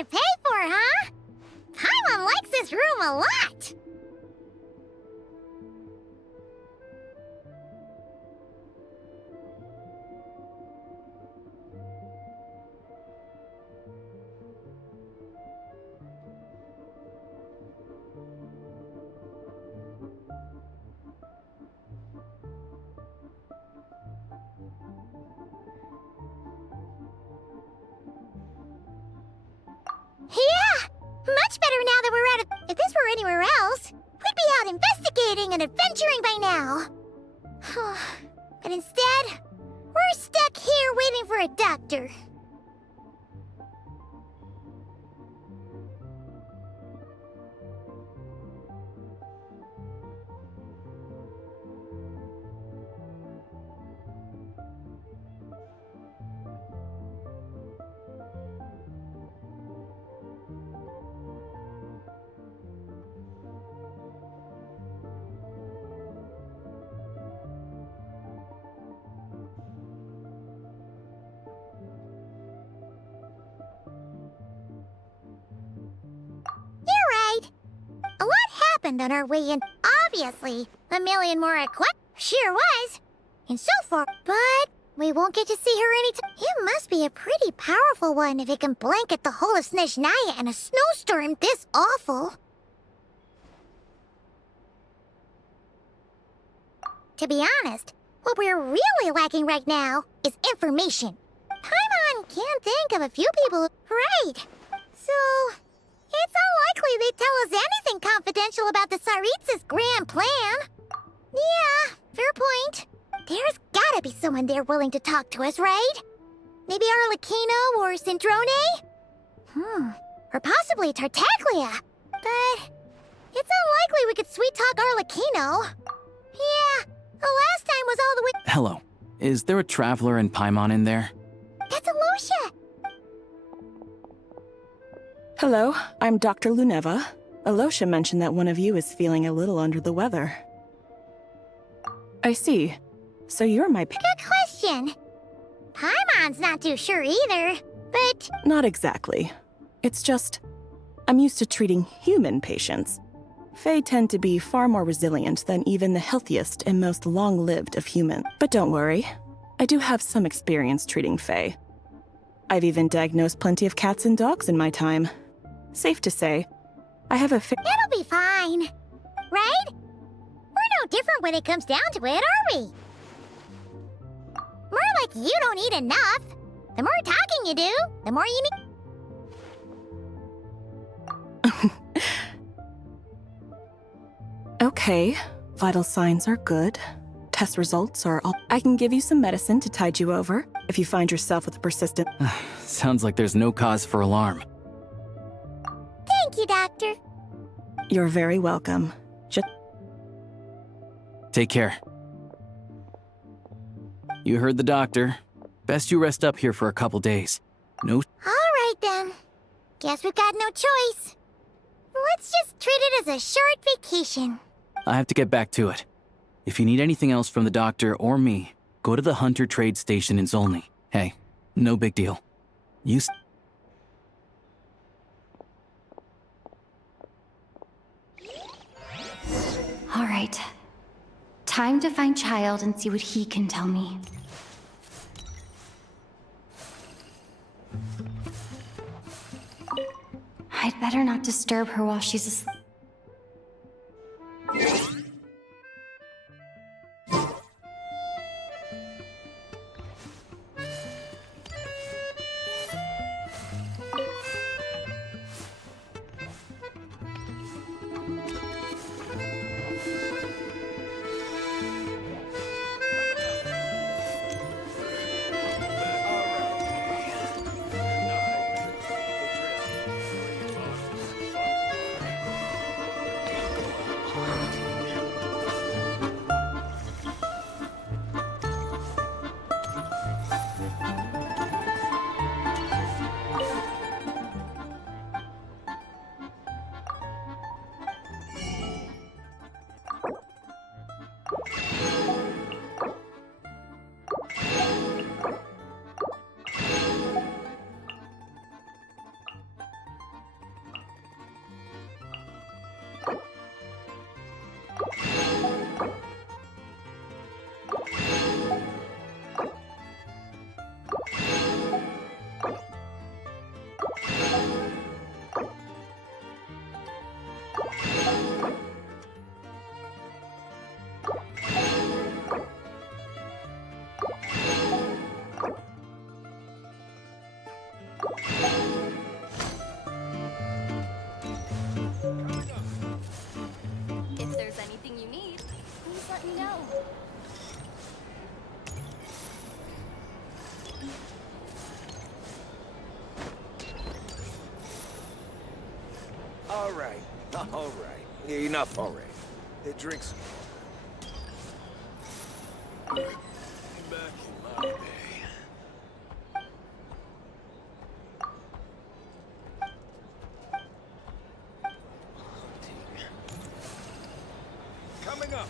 you pay for, huh? Paimon likes this room a lot. Yeah! Much better now that we're out of... If this were anywhere else, we'd be out investigating and adventuring by now. But instead, we're stuck here waiting for a doctor. A lot happened on our way in. Obviously, a million more sure was. And so far, but we won't get to see her anytime. It must be a pretty powerful one if it can blanket the whole of Snezhnayaaa in a snowstorm this awful. To be honest, what we're really lacking right now is information. Paimon can't think of a few people. Right. So... it's unlikely they'd tell us anything confidential about the Tsaritsa's grand plan. Yeah, fair point. There's gotta be someone there willing to talk to us, right? Maybe Arlecchino or Cendrone? Or possibly Tartaglia. But it's unlikely we could sweet-talk Arlecchino. Yeah, the last time was all the way— Hello. Is there a traveler and Paimon in there? That's Alosha! Hello, I'm Dr. Luneva. Alosha mentioned that one of you is feeling a little under the weather. I see. So you're my Good question. Paimon's not too sure either, but... Not exactly. It's just, I'm used to treating human patients. Fae tend to be far more resilient than even the healthiest and most long-lived of humans. But don't worry, I do have some experience treating Fae. I've even diagnosed plenty of cats and dogs in my time. Safe to say, I have a It'll be fine, right? We're no different when it comes down to it, are we? More like you don't eat enough. The more talking you do, the more you need. Okay, vital signs are good. Test results are all— I can give you some medicine to tide you over if you find yourself with a persistent— Sounds like there's no cause for alarm. Thank you, Doctor. You're very welcome. Just take care. You heard the doctor. Best you rest up here for a couple days. No— All right, then. Guess we've got no choice. Let's just treat it as a short vacation. I have to get back to it. If you need anything else from the doctor or me, go to the Hunter Trade Station in Zolny. Hey, no big deal. All right. Time to find Child and see what he can tell me. I'd better not disturb her while she's asleep. Enough already. Hey, drinks. Back in my day. Coming up.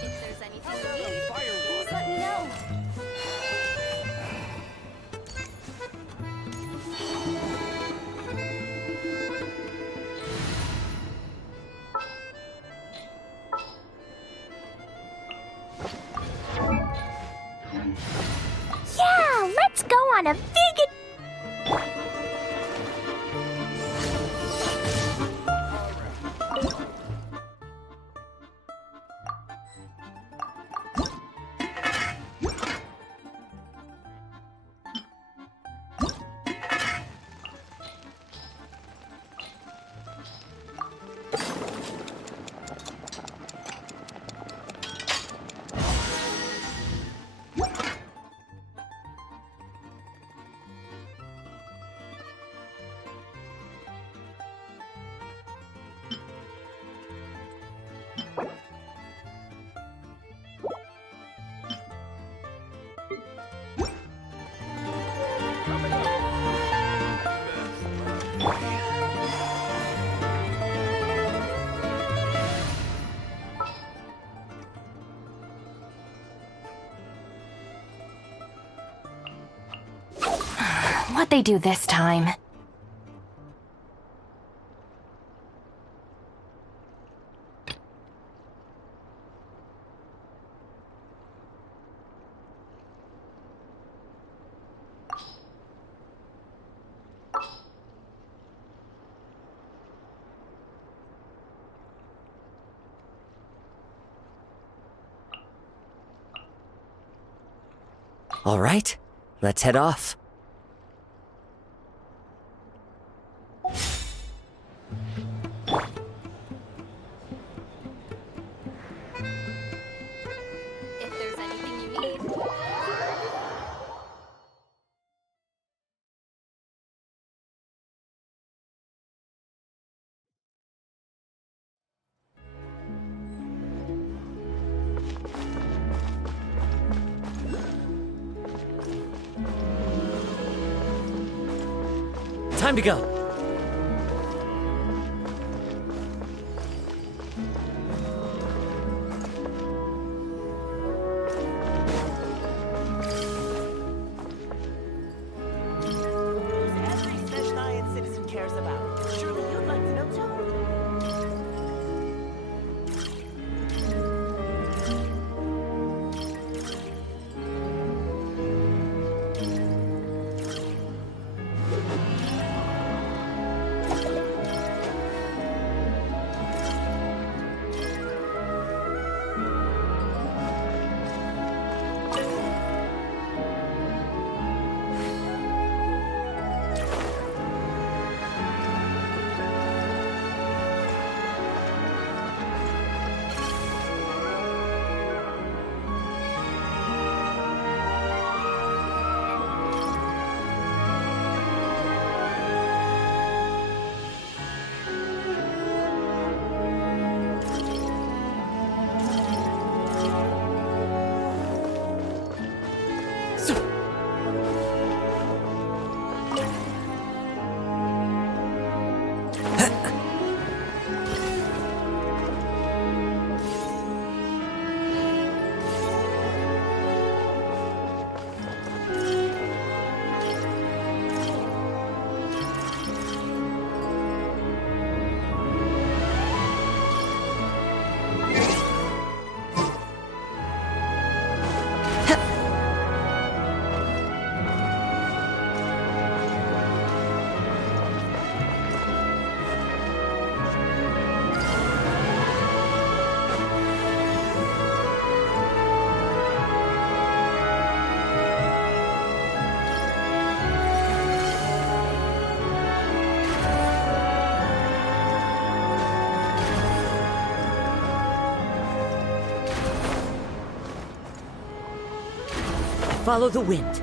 If there's anything you need, please let me know. Yeah, let's go on a big... What'd they do this time? All right, let's head off. If there's anything you need. Time to go. Every Snezhnayaaa citizen cares about. Surely you'd like to know too. follow the wind.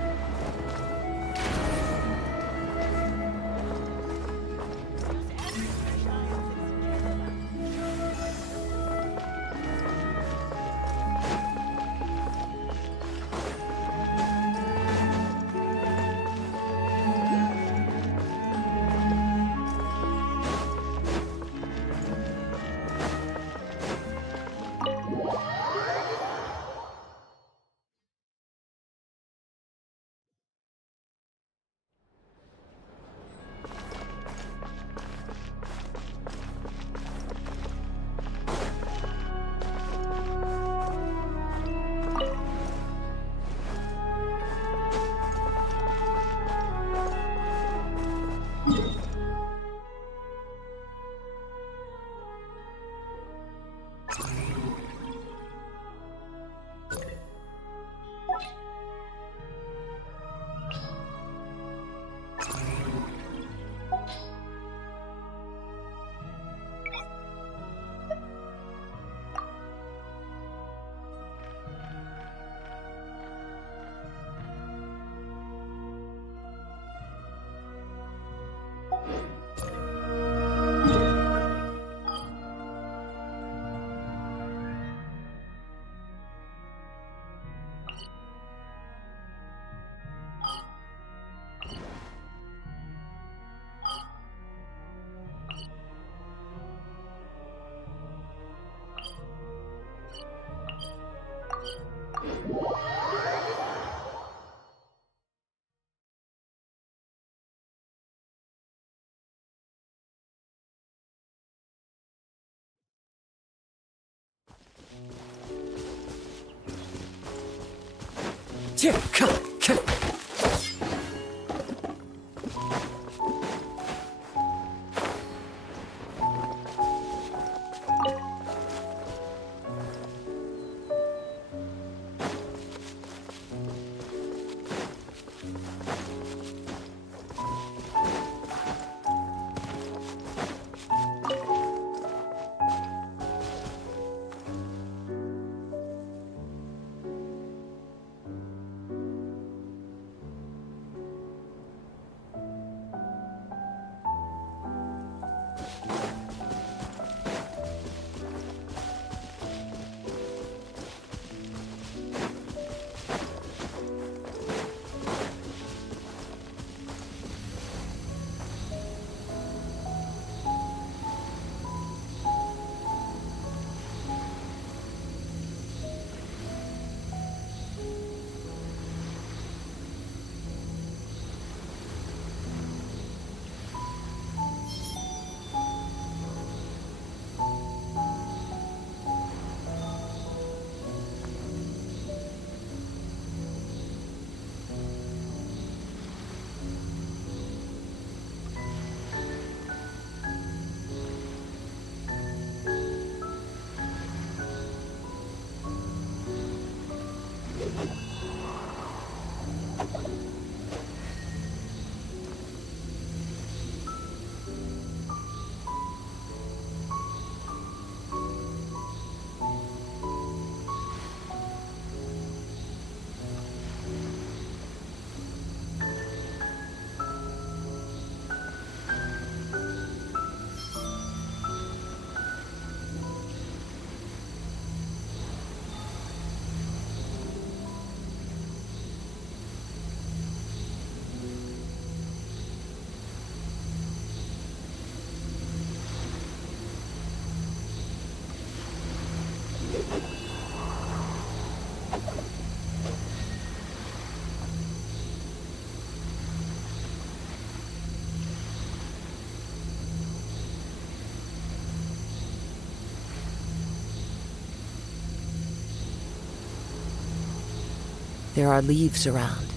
There are leaves around,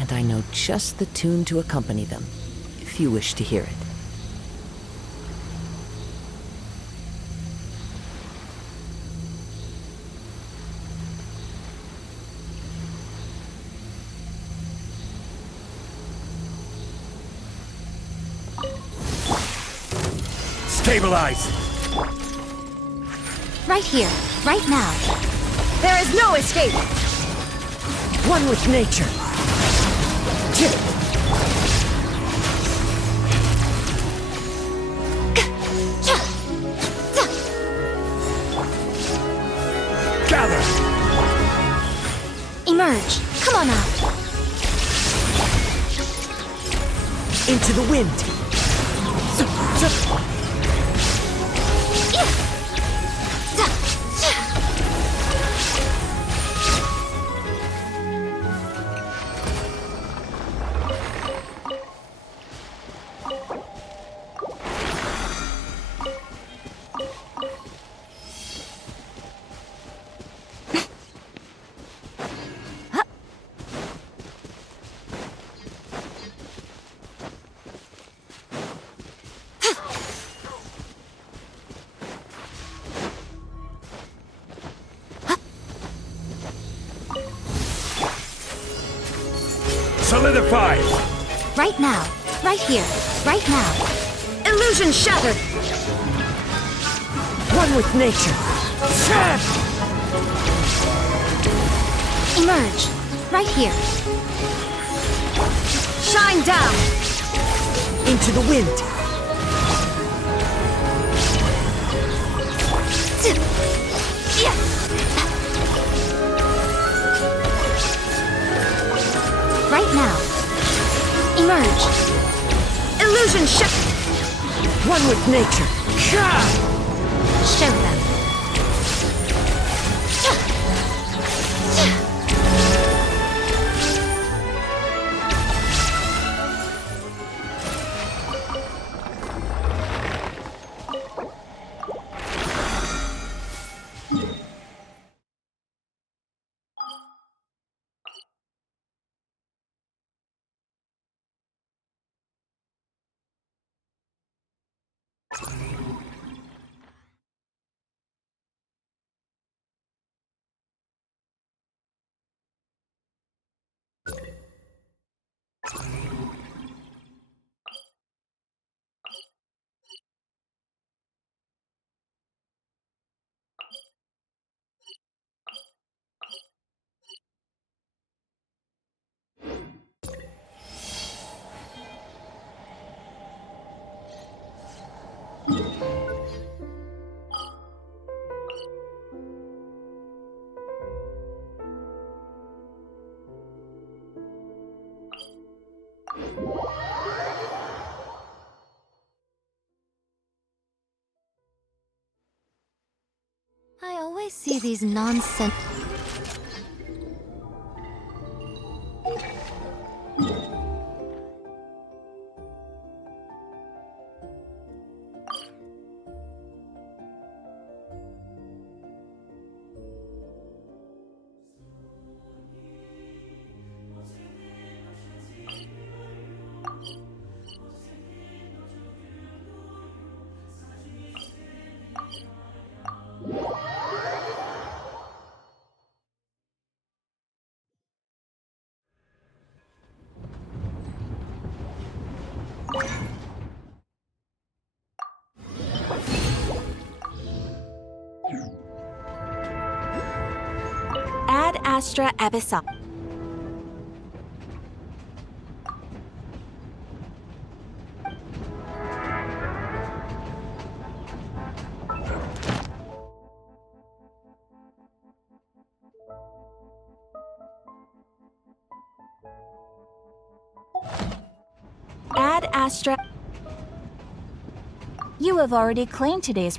and I know just the tune to accompany them, if you wish to hear it. Stabilize! Right here, right now. There is no escape! One with nature. Gather! Emerge. Come on out. Into the wind. Solidify! Right now. Right here. Right now. Illusion shattered! One with nature. Emerge. Right here. Shine down! Into the wind. Right now. Emerge. Illusion shattered! One with nature. Show them. I always see these nonsense. Ad Astra Abyssal. Ad Astra. You have already claimed today's